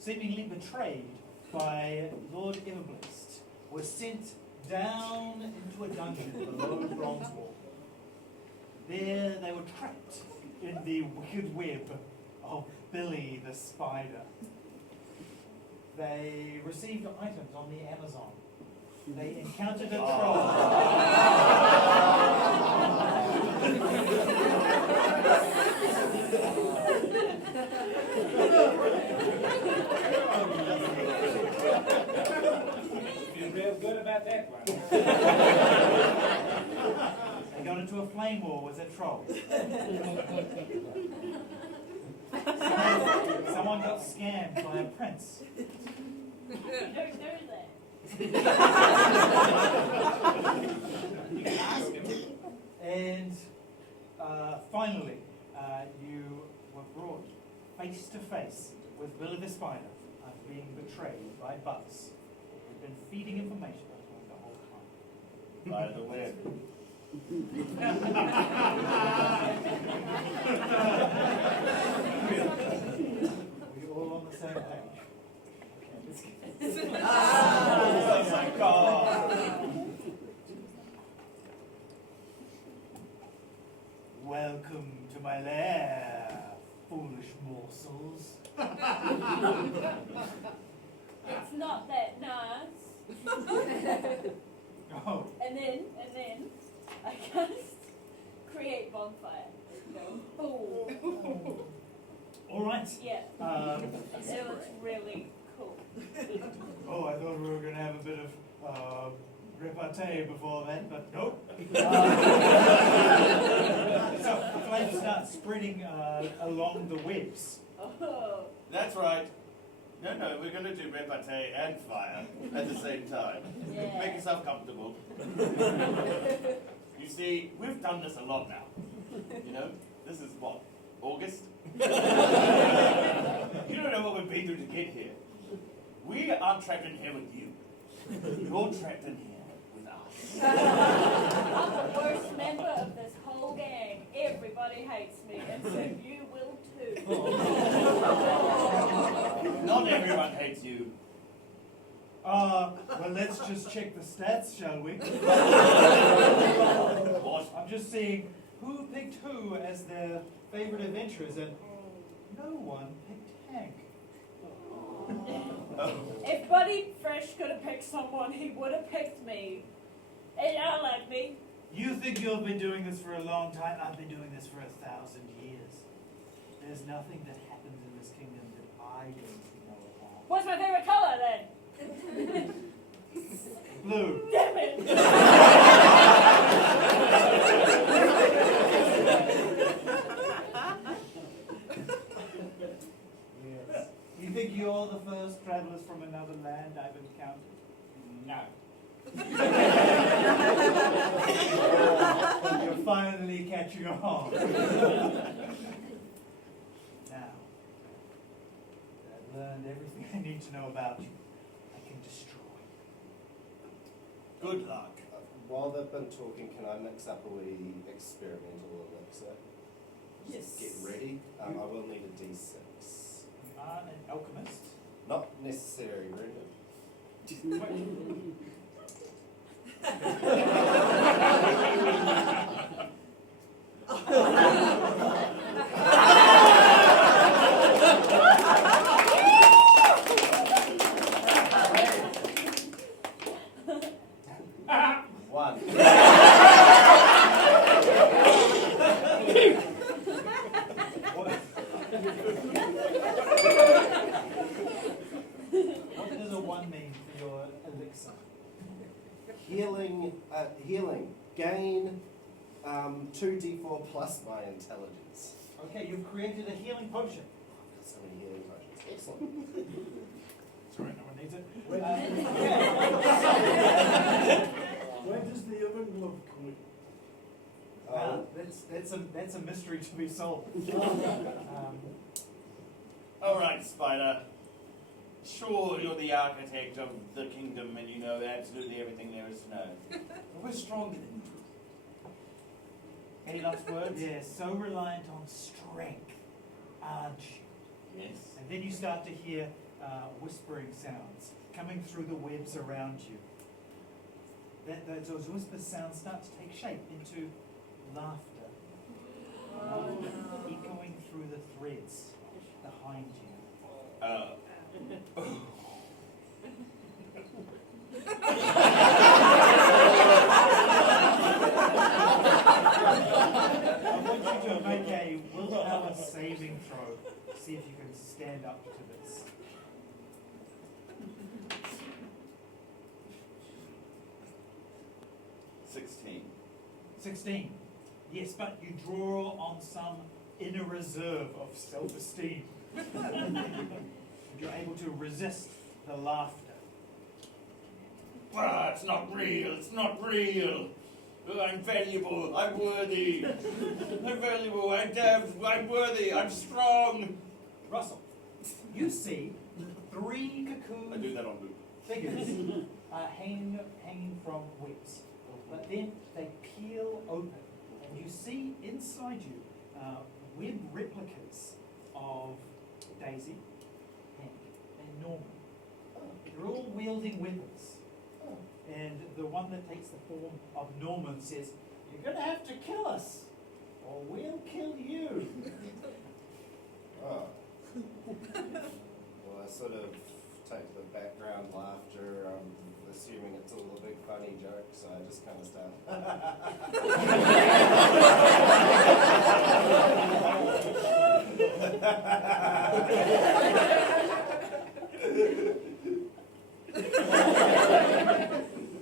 seemingly betrayed by Lord Everblessed, were sent down into a dungeon below Bronzewall. There they were trapped in the wicked web of Billy the Spider. They received items on the Amazon. They encountered a troll. Feel real good about that one. They got into a flame war with a troll. Someone got scammed by a prince. Don't do that. You can ask him. And finally, you were brought face to face with Billy the Spider after being betrayed by Buzz, who had been feeding information to him the whole time. By the web. We all on the same page. Welcome to my lair, foolish morsels. It's not that nice. Oh, And then I cast create bonfire. Go, boom. all right. Yeah. It was really cool. Oh, I thought we were going to have a bit of repartee before that, but nope. So the flames start spreading along the webs. Oh. That's right. No, we're going to do repartee and fire at the same time. Yeah. Make yourself comfortable. You see, we've done this a lot now. You know, this is what, August? You don't know what we've been through to get here. We aren't trapped in here with you. You're trapped in here with us. I'm the worst member of this whole gang. Everybody hates me, and so you will too. Not everyone hates you. Well, let's just check the stats, shall we? What? I'm just seeing who picked who as their favorite adventurers, and no one picked Hank. If Buddy Fresh could have picked someone, he would have picked me. And I like me. You think you've been doing this for a long time? I've been doing this for 1,000 years. There's nothing that happens in this kingdom that I don't know about. What's my favorite color then? Blue. Damn it! Yes. You think you're the first travelers from another land I've encountered? No. You're finally catching on. Now, I've learned everything I need to know about you. I can destroy. Good luck. While they've been talking, can I mix up a wee experimental elixir? Yes. Get ready. I will need a D6. You are an alchemist. Not necessary, Brendon. One. What does a 1 mean for your elixir? Healing. Gain 2d4 plus my intelligence. Okay, you've created a healing potion. So many healing potions. Excellent. Sorry, no one needs it. Where does the oven glove come in? That's a mystery to be solved. All right, Spider. Sure, you're the architect of the kingdom and you know absolutely everything there is to know. But we're stronger than you. Any last words? Yeah, so reliant on strength, aren't you? Yes. And then you start to hear whispering sounds coming through the webs around you. Those whisper sounds start to take shape into laughter, echoing through the threads behind you. I want you to make a willpower saving throw. See if you can stand up to this. 16. Yes, but you draw on some inner reserve of self-esteem. You're able to resist the laughter. Ah, it's not real. It's not real. I'm valuable. I'm worthy. I'm valuable. I'm worthy. I'm strong. Russell, you see 3 cocoon I do that on loop. figures hanging from webs, but then they peel open, and you see inside you web replicas of Daisy, Hank, and Norman. They're all wielding weapons. And the one that takes the form of Norman says, "You're going to have to kill us, or we'll kill you." Oh. Well, I sort of take the background laughter, assuming it's all a big funny joke, so I just kind of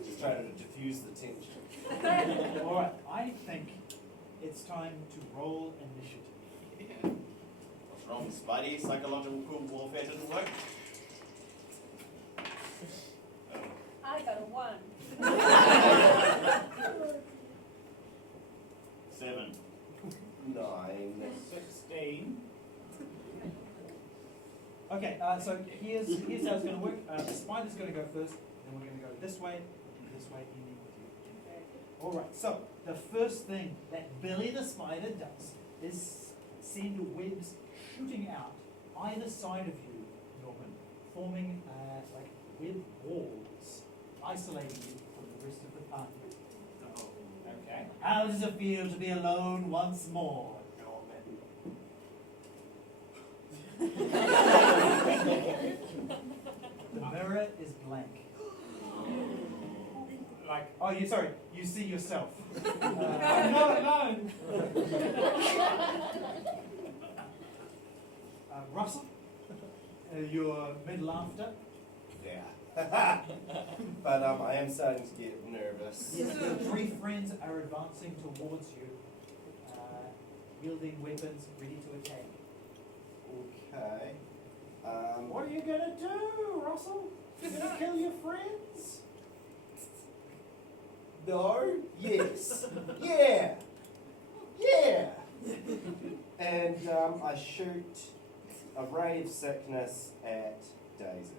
just trying to diffuse the tension. All right, I think it's time to roll initiative. What's wrong, Spidey? Psychological warfare didn't work? I got a 1. 7. 9. 16. Okay, so here's how it's going to work. The spider's going to go first, then we're going to go this way, ending with you. All right, so the first thing that Billy the spider does is send webs shooting out either side of you, Norman, forming like web walls, isolating you from the rest of the party. Okay. How does it feel to be alone once more, Norman? The mirror is blank. Like, Oh, you see yourself. I'm not alone. Russell, your mid-laughter. Yeah. But I am starting to get nervous. Yes, your three friends are advancing towards you, wielding weapons, ready to attack. Okay. What are you gonna do, Russell? You gonna kill your friends? No. Yes. Yeah. Yeah. And I shoot a ray of sickness at Daisy.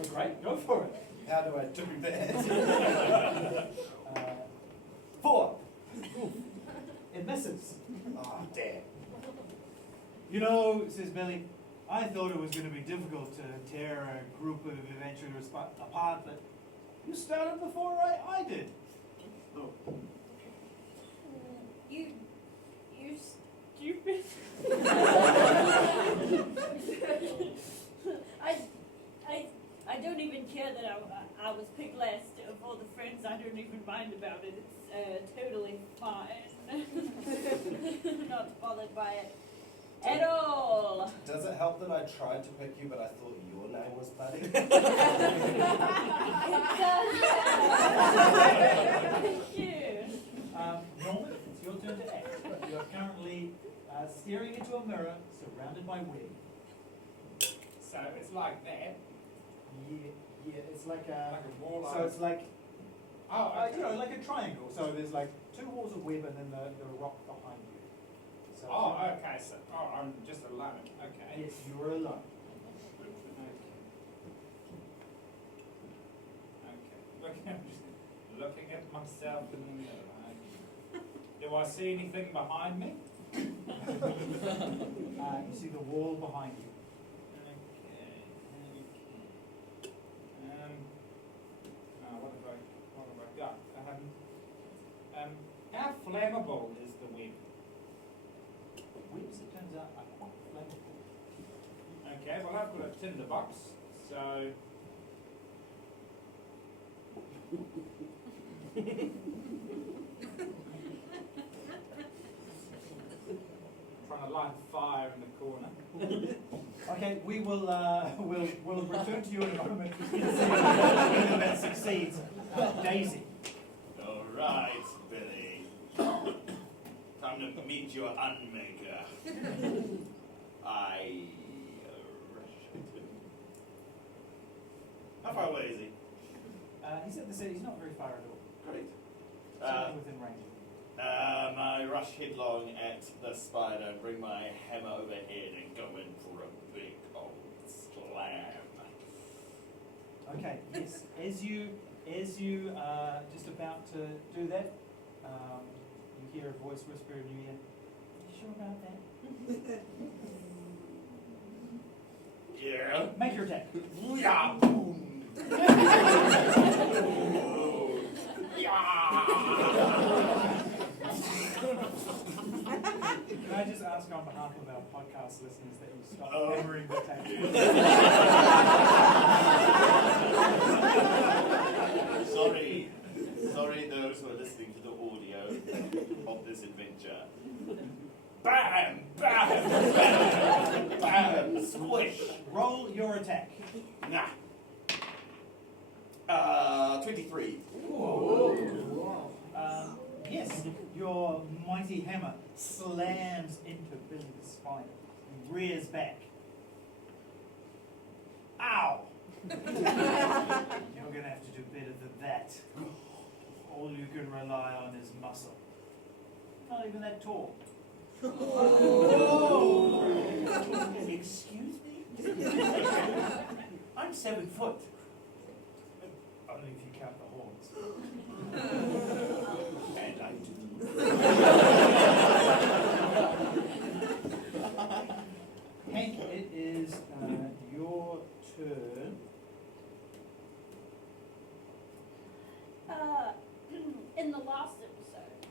Oh, great, go for it. How do I do that? 4. It misses. Oh, damn. You know, says Billy, I thought it was going to be difficult to tear a group of adventurers apart, but you started before I did. Oh. You stupid. I don't even care that I was picked last of all the friends. I don't even mind about it. It's totally fine. Not bothered by it at all. Does it help that I tried to pick you, but I thought your name was Buddy? It does. Thank you. Norman, it's your turn to act. You are currently staring into a mirror surrounded by web. so it's like that. Yeah, it's like a... Like a wall. So it's like, Oh, okay. like a triangle. So there's like 2 walls of web and then the rock behind you. So Oh, okay. So, I'm just alone. Okay. yes, you're alone. Okay. Okay. I'm just looking at myself in the mirror. Do I see anything behind me? You see the wall behind you. What have I got? How flammable is the web? Webs, it turns out, are quite flammable. Okay, well I've got a tinderbox, so trying to light a fire in the corner. Okay, we will we'll return to you in a moment to see whether that succeeds. Daisy. All right, Billy. Time to meet your unmaker. I rush at him. How far away is he? He's at the city. He's not very far at all. Great. Certainly within range. I rush headlong at the spider and bring my hammer overhead and go in for a big Okay, yes. As you are just about to do that, you hear a voice whisper in your ear. You sure about that? Yeah. Make your attack. Yeah. Boom. Can I just ask on behalf of our podcast listeners that you stop Oh. hammering the table? Sorry those who are listening to the audio of this adventure. Bam! Bam! Bam! Bam! Squish! Roll your attack. Nah. 23. Yes, your mighty hammer slams into Billy's spine and rears back. Ow! You're going to have to do better than that. All you can rely on is muscle. Not even that tall. Excuse me? I'm 7 foot. Only if you count the horns. And I do. Hank, it is your turn. In the last episode,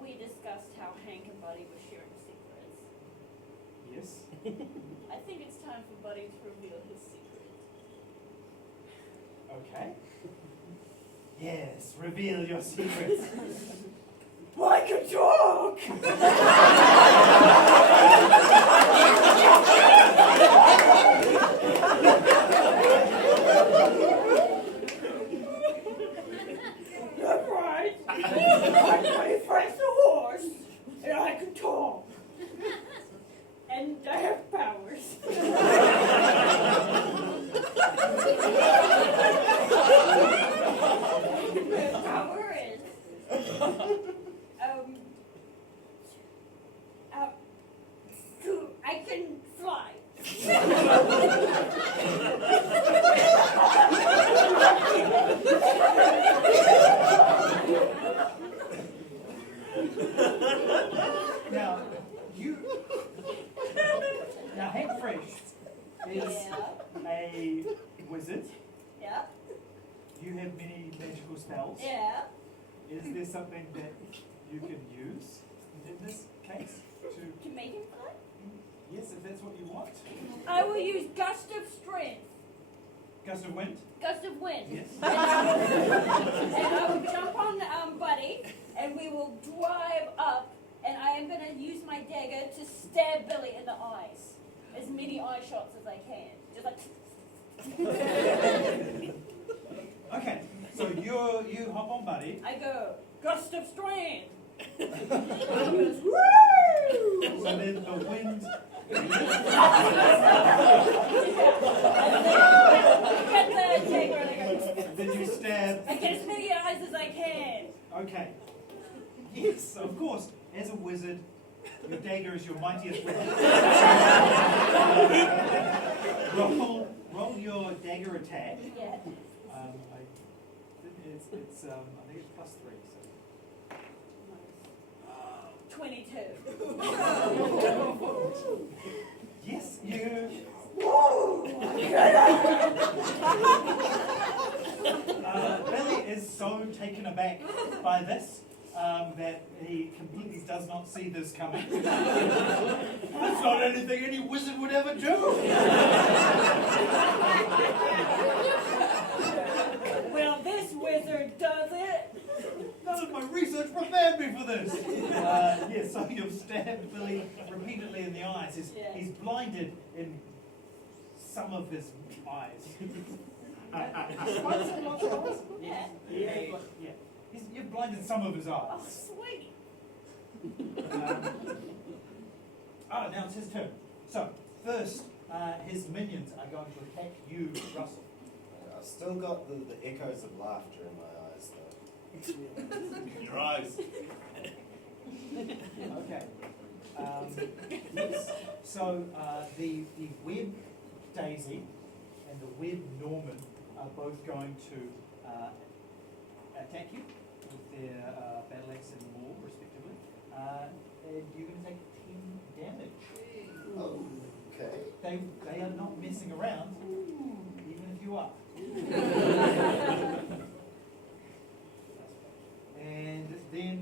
we discussed how Hank and Buddy were sharing secrets. Yes. I think it's time for Buddy to reveal his secret. Okay. Yes, reveal your secrets. I can talk! That's right. My friend's a horse, and I can talk. And I have powers. The power is I can fly. Now Hank Fresh is Yeah. a wizard. Yeah. You have many magical spells. Yeah. Is there something that you can use in this case to? To make him fly? Yes, if that's what you want. I will use gust of strength. Gust of wind. Gust of wind. Yes. And I will jump on Buddy, and we will drive up, and I am going to use my dagger to stab Billy in the eyes. As many eye shots as I can. Just like... Okay, so you hop on Buddy. I go, gust of strength. So then the wind. Get the dagger and I go... Then you stab. I get as many eyes as I can. Okay. Yes, of course. As a wizard, your dagger is your mightiest weapon. Roll your dagger attack. Yeah. I think it's +3. So. 22. Yes, you. Billy is so taken aback by this that he completely does not see this coming. That's not anything any wizard would ever do. Well, this wizard does it. None of my research prepared me for this. Yes, so you've stabbed Billy repeatedly in the eyes. He's blinded in some of his eyes. Yeah. Yeah. You've blinded some of his eyes. Oh, sweet. Now it's his turn. So, first, his minions are going to attack you, Russell. I've still got the echoes of laughter in my eyes, though. Your eyes. Okay. Yes. So, the web daisy and the web Norman are both going to attack you with their battle axe and maul, respectively. And you're going to take 10 damage. Okay. They are not messing around, even if you are. And then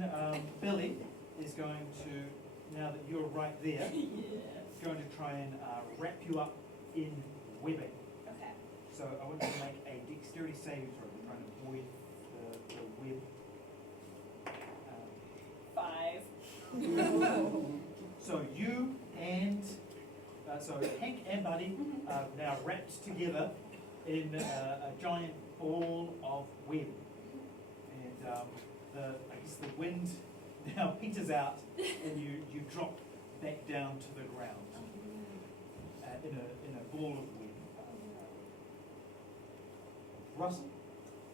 Billy is going to, now that you're right there, going to try and wrap you up in webbing. Okay. So I want you to make a dexterity saving throw. We're trying to avoid the web. 5. So you and so Hank and Buddy are now wrapped together in a giant ball of web, and I guess the wind now peters out, and you drop back down to the ground in a ball of web. Russell,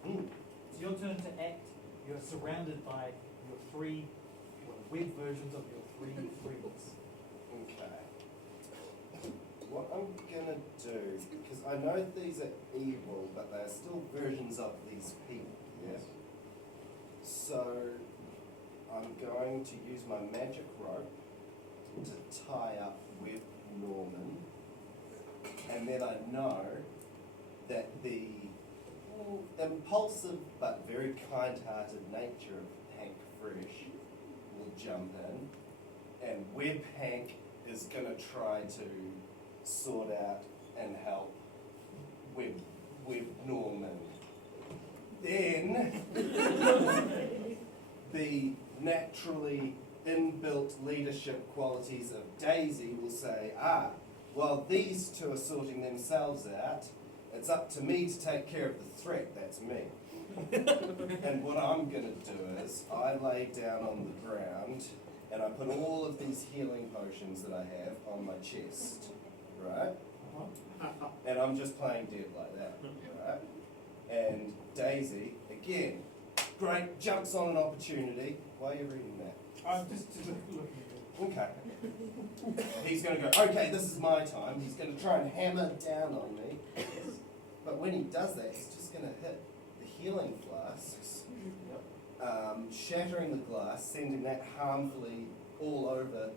it's your turn to act. You're surrounded by your three web versions of your three friends. Okay. What I'm gonna do, because I know these are evil, but they're still versions of these people, yes? So I'm going to use my magic rope to tie up with Norman, and then I know that the impulsive but very kind-hearted nature of Hank Fresh will jump in, and Web Hank is going to try to sort out and help Web Norman. Then the naturally inbuilt leadership qualities of Daisy will say, well, these two are sorting themselves out. It's up to me to take care of the threat, that's me. And what I'm going to do is I lay down on the ground and I put all of these healing potions that I have on my chest, right? And I'm just playing dead like that, right? And Daisy, again, great, jumps on an opportunity. Why are you reading that? I'm just looking at it. Okay. He's going to go, okay, this is my time. He's going to try and hammer down on me. But when he does that, he's just going to hit the healing flasks, shattering the glass, sending that harmfully all over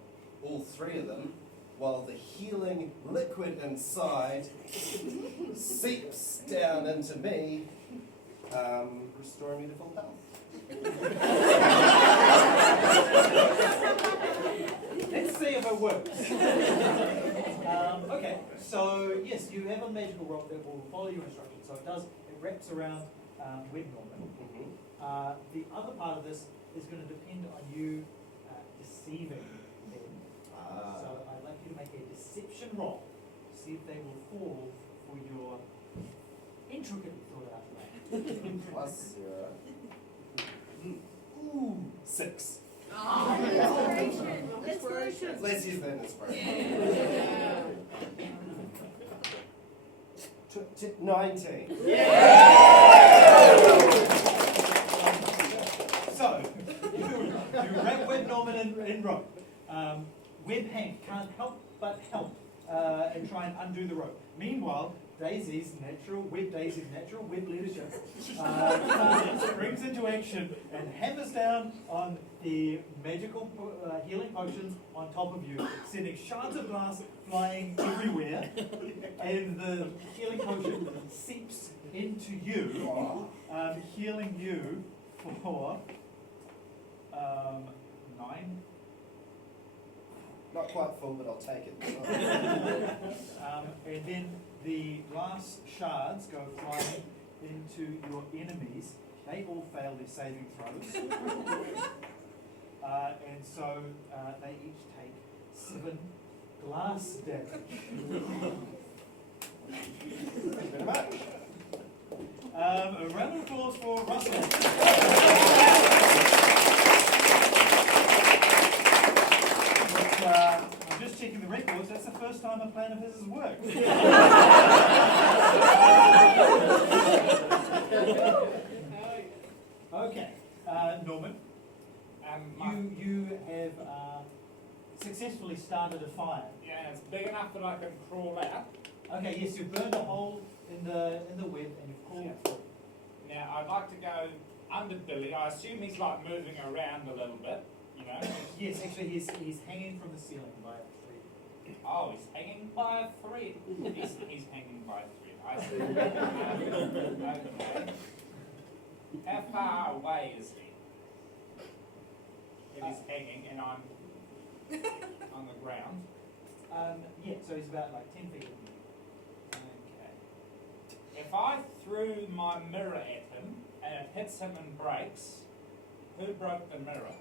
all three of them, while the healing liquid inside seeps down into me, restoring me to full health. Let's see if it works. Okay, so yes, you have a magical rope that will follow your instructions. So it wraps around Web Norman. The other part of this is going to depend on you deceiving them. So I'd like you to make a deception roll. See if they will fall for your intricately thought out plan. Plus 0. Ooh, 6. Inspiration. Let's use that in inspiration. 19. So, you wrap Web Norman in rope. Web Hank can't help but help and try and undo the rope. Meanwhile, Daisy's natural web leadership springs into action and hammers down on the magical healing potions on top of you, sending shards of glass flying everywhere, and the healing potion seeps into you, healing you for 9. Not quite full, but I'll take it. And then the glass shards go flying into your enemies. They all fail their saving throws. And so they each take 7 glass damage. Thank you very much. A round of applause for Russell. I'm just checking the records. That's the first time a plan of his has worked. Okay, Norman. You have successfully started a fire. Yeah, it's big enough that I can crawl out. Okay, yes, you've burned a hole in the web and you've crawled through. Now, I'd like to go under Billy. I assume he's like moving around a little bit, you know? Yes, actually he's hanging from the ceiling by a thread. Oh, he's hanging by a thread. He's hanging by a thread. I see. Okay. How far away is he? If he's hanging and I'm on the ground. Yeah, so he's about like 10 feet. Okay. If I threw my mirror at him and it hits him and breaks, who broke the mirror?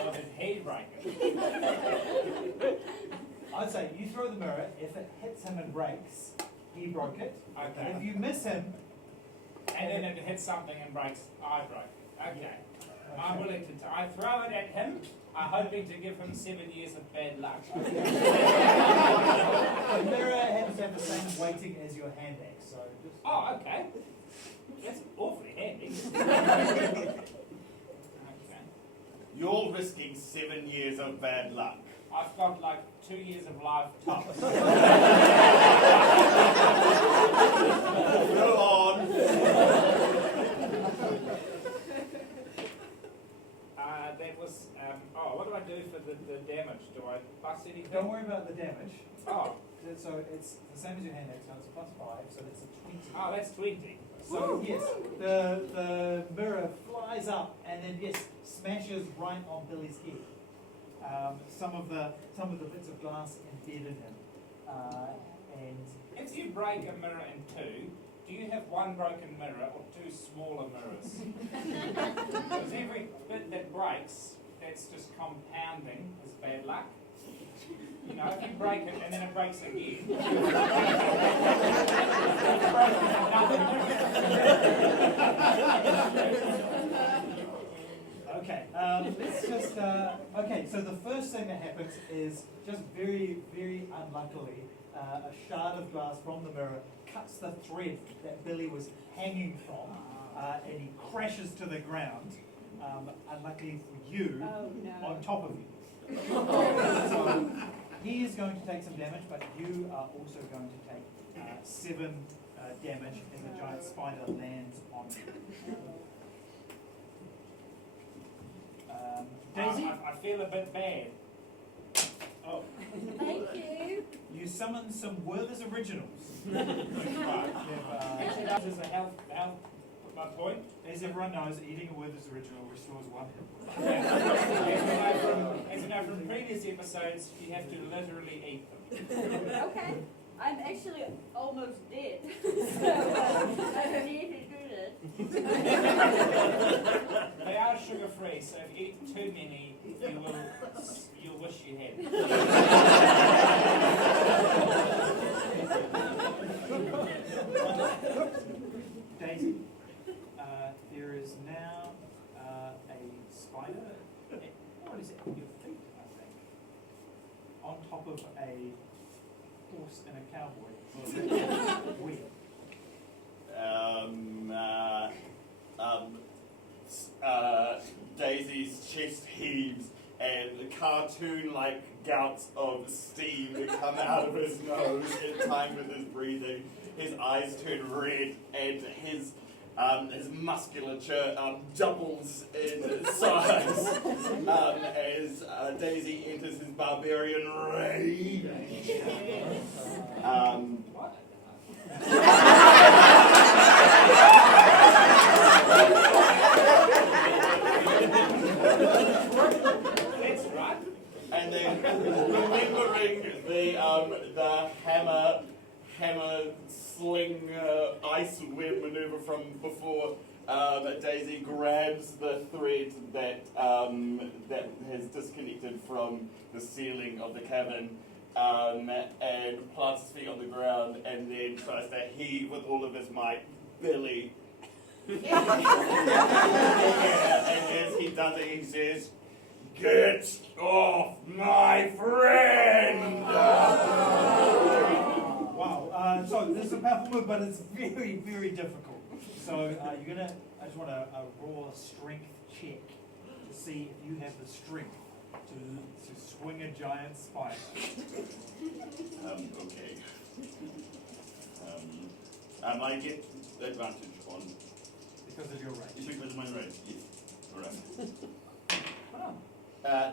Or did he break it? I'd say you throw the mirror, if it hits him and breaks, he broke it. Okay. If you miss him, And then it hits something and breaks, I broke it. Okay. I'm willing to, I throw it at him, I'm hoping to give him 7 years of bad luck. the mirror happens to have the same weighting as your hand axe, so just... Oh, okay. That's awfully handy. Okay. You're risking 7 years of bad luck. I've got like 2 years of life tops. Go on. That was, what do I do for the damage? Do I bust anything? Don't worry about the damage. Oh, So it's the same as your hand axe, so it's a +5, so that's a 20. oh, that's 20. So yes, the mirror flies up and then yes, smashes right on Billy's head. Some of the bits of glass embedded him, and If you break a mirror in two, do you have one broken mirror or two smaller mirrors? Because every bit that breaks, that's just compounding as bad luck. You know, if you break it and then it breaks again. okay, let's just okay. So the first thing that happens is just very, very unluckily, a shard of glass from the mirror cuts the thread that Billy was hanging from, and he crashes to the ground. Unluckily for you, on top of you. So he is going to take some damage, but you are also going to take 7 damage as a giant spider lands on you. Daisy? I feel a bit bad. Oh. Thank you. You summon some Werther's Originals. Actually, that is a health point. As everyone knows, eating a Werther's Original restores 1 hit point. As you know from previous episodes, you have to literally eat them. Okay. I'm actually almost dead. So I need to do this. They are sugar-free, so if you eat too many, you'll wish you had. Daisy, there is now a spider, what is it, on your feet, I think, on top of a horse and a cowboy. Weird. Daisy's chest heaves and cartoon-like gouts of steam come out of his nose in time with his breathing. His eyes turn red and his musculature doubles in size as Daisy enters his barbarian rage. That's right. And then remembering the hammer sling ice web maneuver from before, Daisy grabs the thread that has disconnected from the ceiling of the cabin and plants his feet on the ground and then tries to heave with all of his might Billy. And as he does it, he says, "Get off my friend!" Wow, so this is a powerful move, but it's very, very difficult. So I just want a raw strength check to see if you have the strength to swing a giant spider. Okay. I get advantage on Because of your range. because of my range. Yes. Correct. Wow.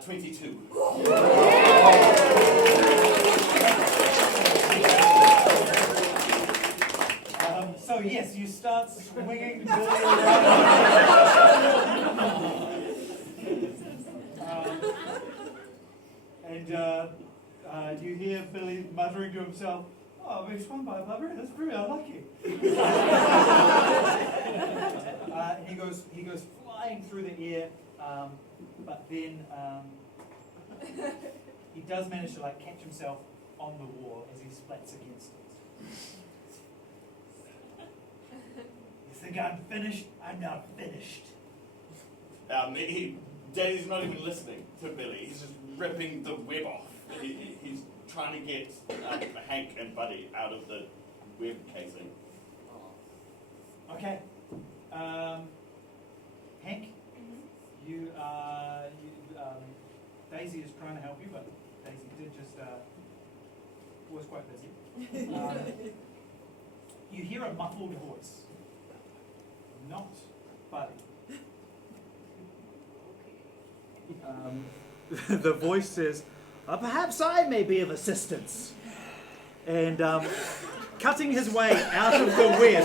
22. So yes, you start swinging Billy around. And you hear Billy muttering to himself, "Oh, I'm being swung by a barbarian. That's pretty unlucky." He goes flying through the air, but then he does manage to catch himself on the wall as he splats against it. You think I'm finished? I'm not finished. Daddy's not even listening to Billy. He's just ripping the web off. He's trying to get Hank and Buddy out of the web casing. Okay. Hank, you Daisy is trying to help you, but Daisy did just was quite busy. You hear a muffled voice. Not Buddy. The voice says, "Perhaps I may be of assistance." And cutting his way out of the web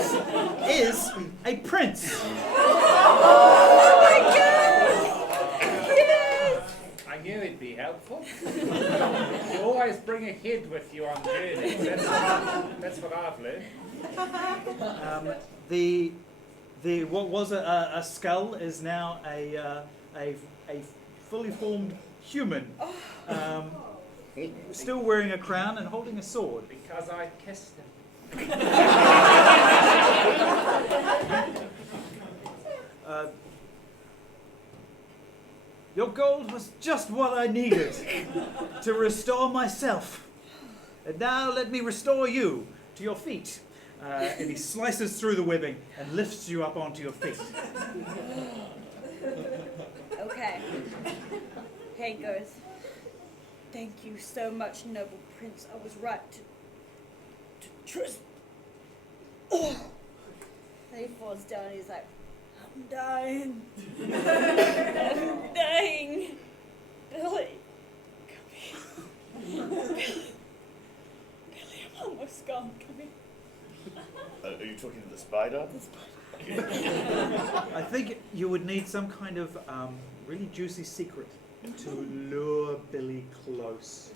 is a prince. Oh my God! Yes! I knew it'd be helpful. You always bring a head with you on journeys. That's what I've learned. The what was a skull is now a fully formed human, still wearing a crown and holding a sword. Because I kissed him. Your gold was just what I needed to restore myself. And now let me restore you to your feet. And he slices through the webbing and lifts you up onto your feet. Okay. Hank goes, "Thank you so much, noble prince. I was right to trust." Oh. And he falls down. He's like, "I'm dying. I'm dying. Billy, come here. Billy, I'm almost gone. Come here." Are you talking to the spider? The spider. I think you would need some kind of really juicy secret to lure Billy close.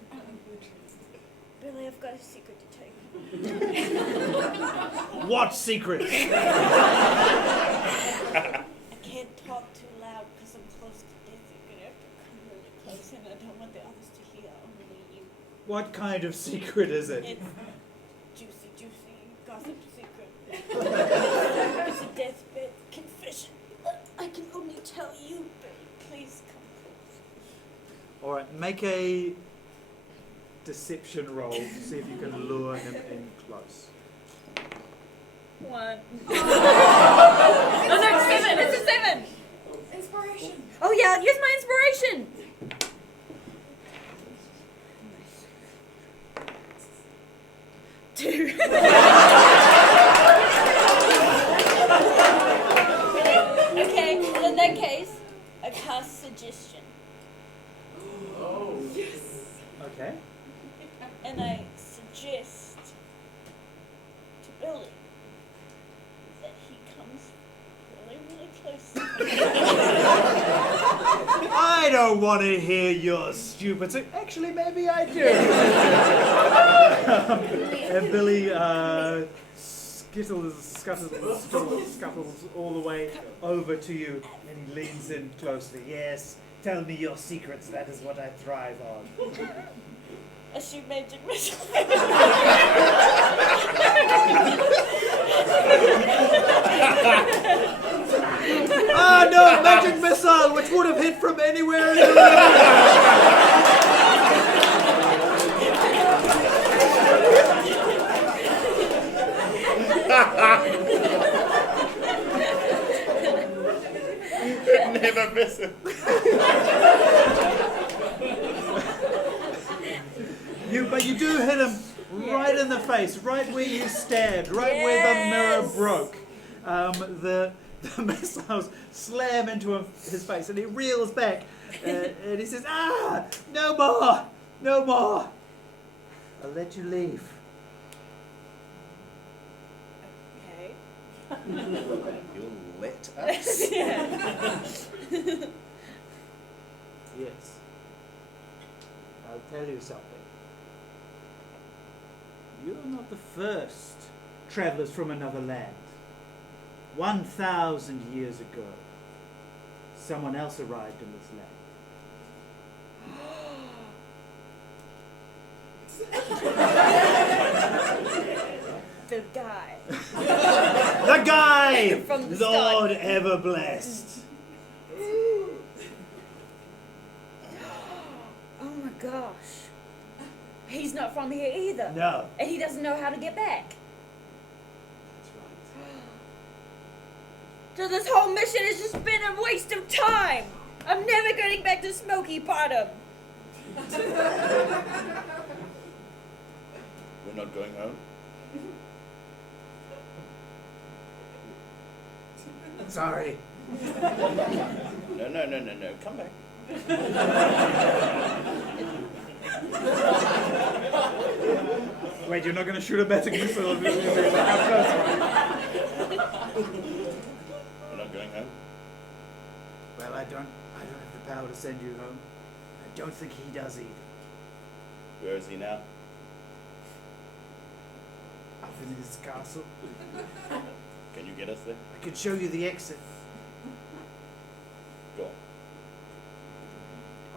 Billy, I've got a secret to tell you. What secret? I can't talk too loud because I'm close to death. You're going to have to come really close, and I don't want the others to hear, only you. What kind of secret is it? It's juicy gossip secret. It's a deathbed confession. I can only tell you, Billy. Please come close. All right, make a deception roll to see if you can lure him in close. 1. Oh no, 7. It's a 7. Inspiration. Oh yeah, use my inspiration. 2. Okay, in that case, I cast suggestion. Oh. Okay. And I suggest to Billy that he comes really close. I don't want to hear your stupid. Actually, maybe I do. And Billy scuttles all the way over to you, and he leans in closely. Yes, tell me your secrets. That is what I thrive on. I shoot magic missile. Ah, no, magic missile, which would have hit from anywhere in the room. never miss it. But you do hit him right in the face, right where you stabbed, right where the mirror broke. The missiles slam into his face, and he reels back, and he says, "Ah, no more, no more. I'll let you leave." Okay. You'll let us? Yes. I'll tell you something. You're not the first travelers from another land. 1,000 years ago, someone else arrived in this land. The guy. The guy! From the Lord start. ever blessed. Oh my gosh. He's not from here either. No. And he doesn't know how to get back. That's So this whole mission has just been a waste of time. I'm never getting back to Smoky Bottom. We're not going home. right. Sorry. No. Come back. Wait, you're not going to shoot a magic missile? How close are you? We're not going home. Well, I don't have the power to send you home. I don't think he does either. Where is he now? Up in his castle. Can you get us there? I can show you the exit. Go on.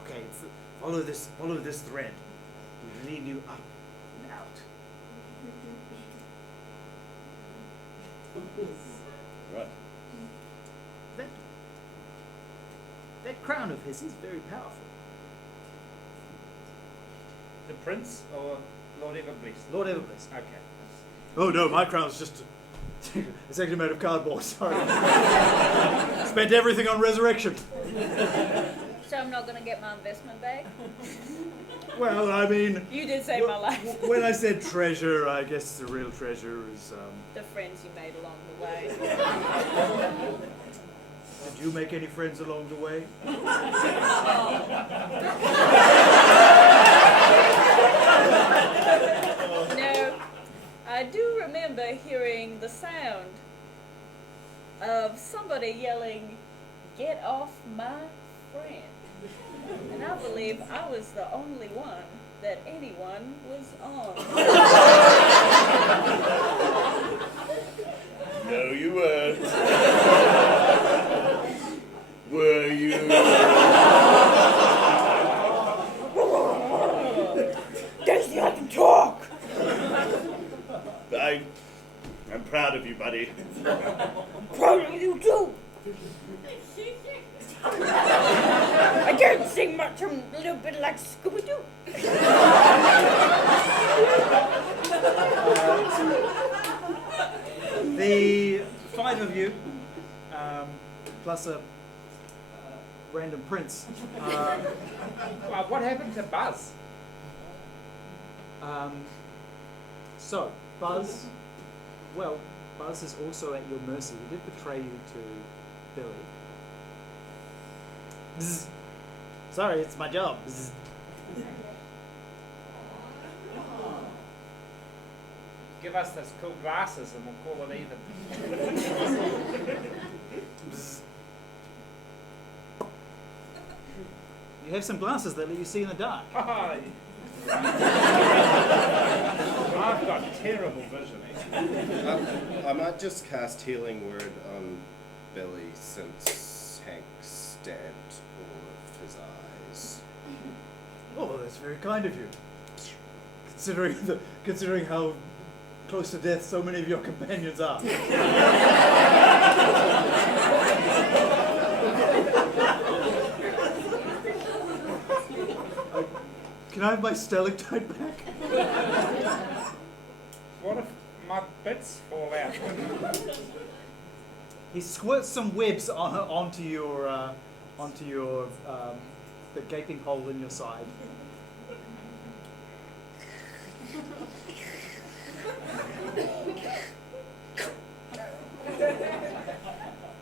Okay, follow this thread. It'll lead you up and out. Right. That crown of his is very powerful. The prince or Lord Everblessed? Lord Everblessed. Okay. Oh no, my crown's just it's actually made of cardboard, sorry. Spent everything on resurrection. So I'm not gonna get my investment back? Well, I mean, You did save my life. when I said treasure, I guess the real treasure is The friends you made along the way. did you make any friends along the way? No, I do remember hearing the sound of somebody yelling, "Get off my friend." And I believe I was the only one that anyone was on. No, you weren't. Were you? Daisy, I can talk! I'm proud of you, buddy. Proud of you too! I can't sing much, I'm a little bit like Scooby-Doo. The 5 of you, plus a random prince, Well, what happened to Buzz? so Buzz is also at your mercy. He did betray you to Billy. Bzz. Sorry, it's my job. Bzz. Give us those cool glasses and we'll call it even. Bzz. You have some glasses that let you see in the dark. I've got terrible vision. I might just cast Healing Word on Billy since Hank stabbed all of his eyes. Oh, that's very kind of you. Considering how close to death so many of your companions are. Can I have my stalactite back? What if my bits fall out? He squirts some webs onto your onto your the gaping hole in your side.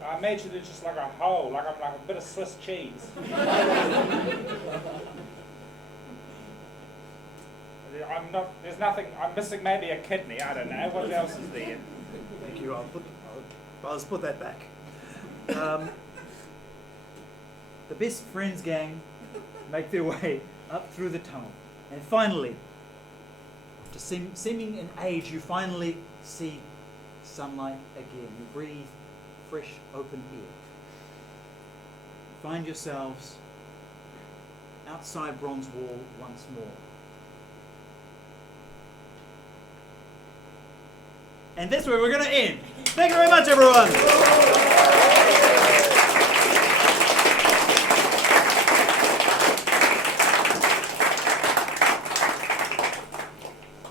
I imagine it's just like a hole, like a bit of Swiss cheese. There's nothing, I'm missing maybe a kidney, I don't know. What else is there? Thank you. I'll just put that back. The best friends gang make their way up through the tunnel. And finally, after seeming an age, you finally see sunlight again. You breathe fresh, open air. Find yourselves outside Bronze Wall once more. And that's where we're going to end. Thank you very much, everyone.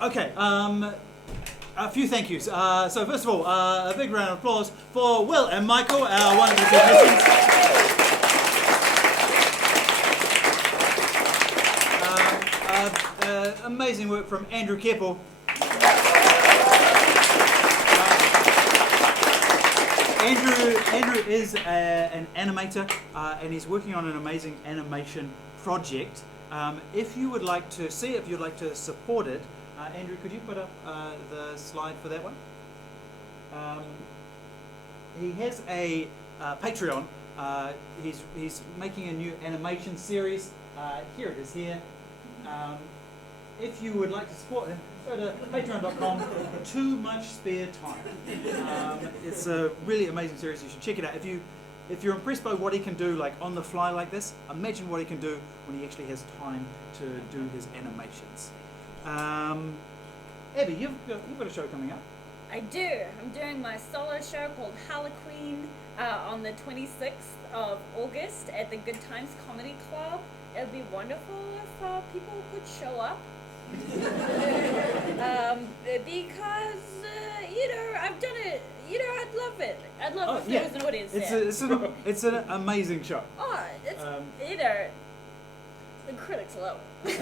Okay, a few thank yous. So first of all, a big round of applause for Will and Michael, our wonderful technicians. Amazing work from Andrew Kepple. Andrew is an animator and he's working on an amazing animation project. If you would like to see it, if you'd like to support it, Andrew, could you put up the slide for that one? He has a Patreon. He's making a new animation series. Here it is here. If you would like to support him, go to patreon.com. Too much spare time. It's a really amazing series. You should check it out. If you're impressed by what he can do, like on the fly like this, imagine what he can do when he actually has time to do his animations. Abby, you've got a show coming up. I do. I'm doing my solo show called Harlequin on the 26th of August at the Good Times Comedy Club. It would be wonderful if people could show up. Because, I've done it. I'd love it. I'd love if there was an audience there. It's an amazing show. Oh, it's, the critics love it.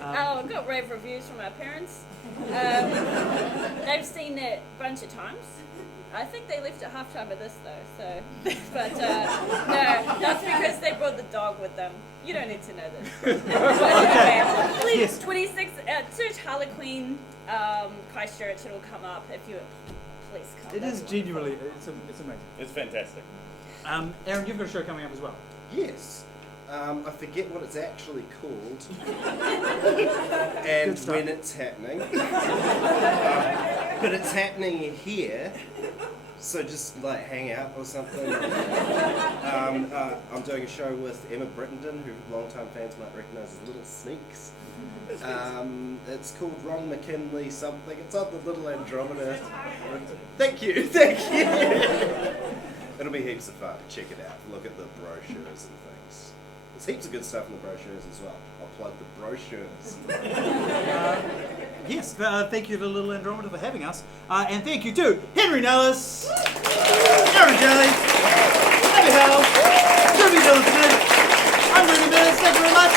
Got rave reviews from our parents. They've seen it a bunch of times. I think they left at halftime of this though, so. But no, that's because they brought the dog with them. You don't need to know this. But anyway, please, yes. 26, search Harlequin, Christchurch, it'll come up if you please come. It is genuinely, it's amazing. It's fantastic. Aaron, you've got a show coming up as well. Yes. I forget what it's actually called and when it's happening. But it's happening here, so just like hang out or something. I'm doing a show with Emma Brendon, who long-time fans might recognise as Little Sneaks. It's called Ron McKinley something. It's on the Little Andromeda. Thank you. It'll be heaps of fun. Check it out. Look at the brochures and things. There's heaps of good stuff in the brochures as well. I'll plug the brochures. Yes, thank you to Little Andromeda for having us. And thank you to Henri Nelis, Aaron Jelley, Howells, Trubie-Dylan. I'm Brendon Bennetts. Thank you very much.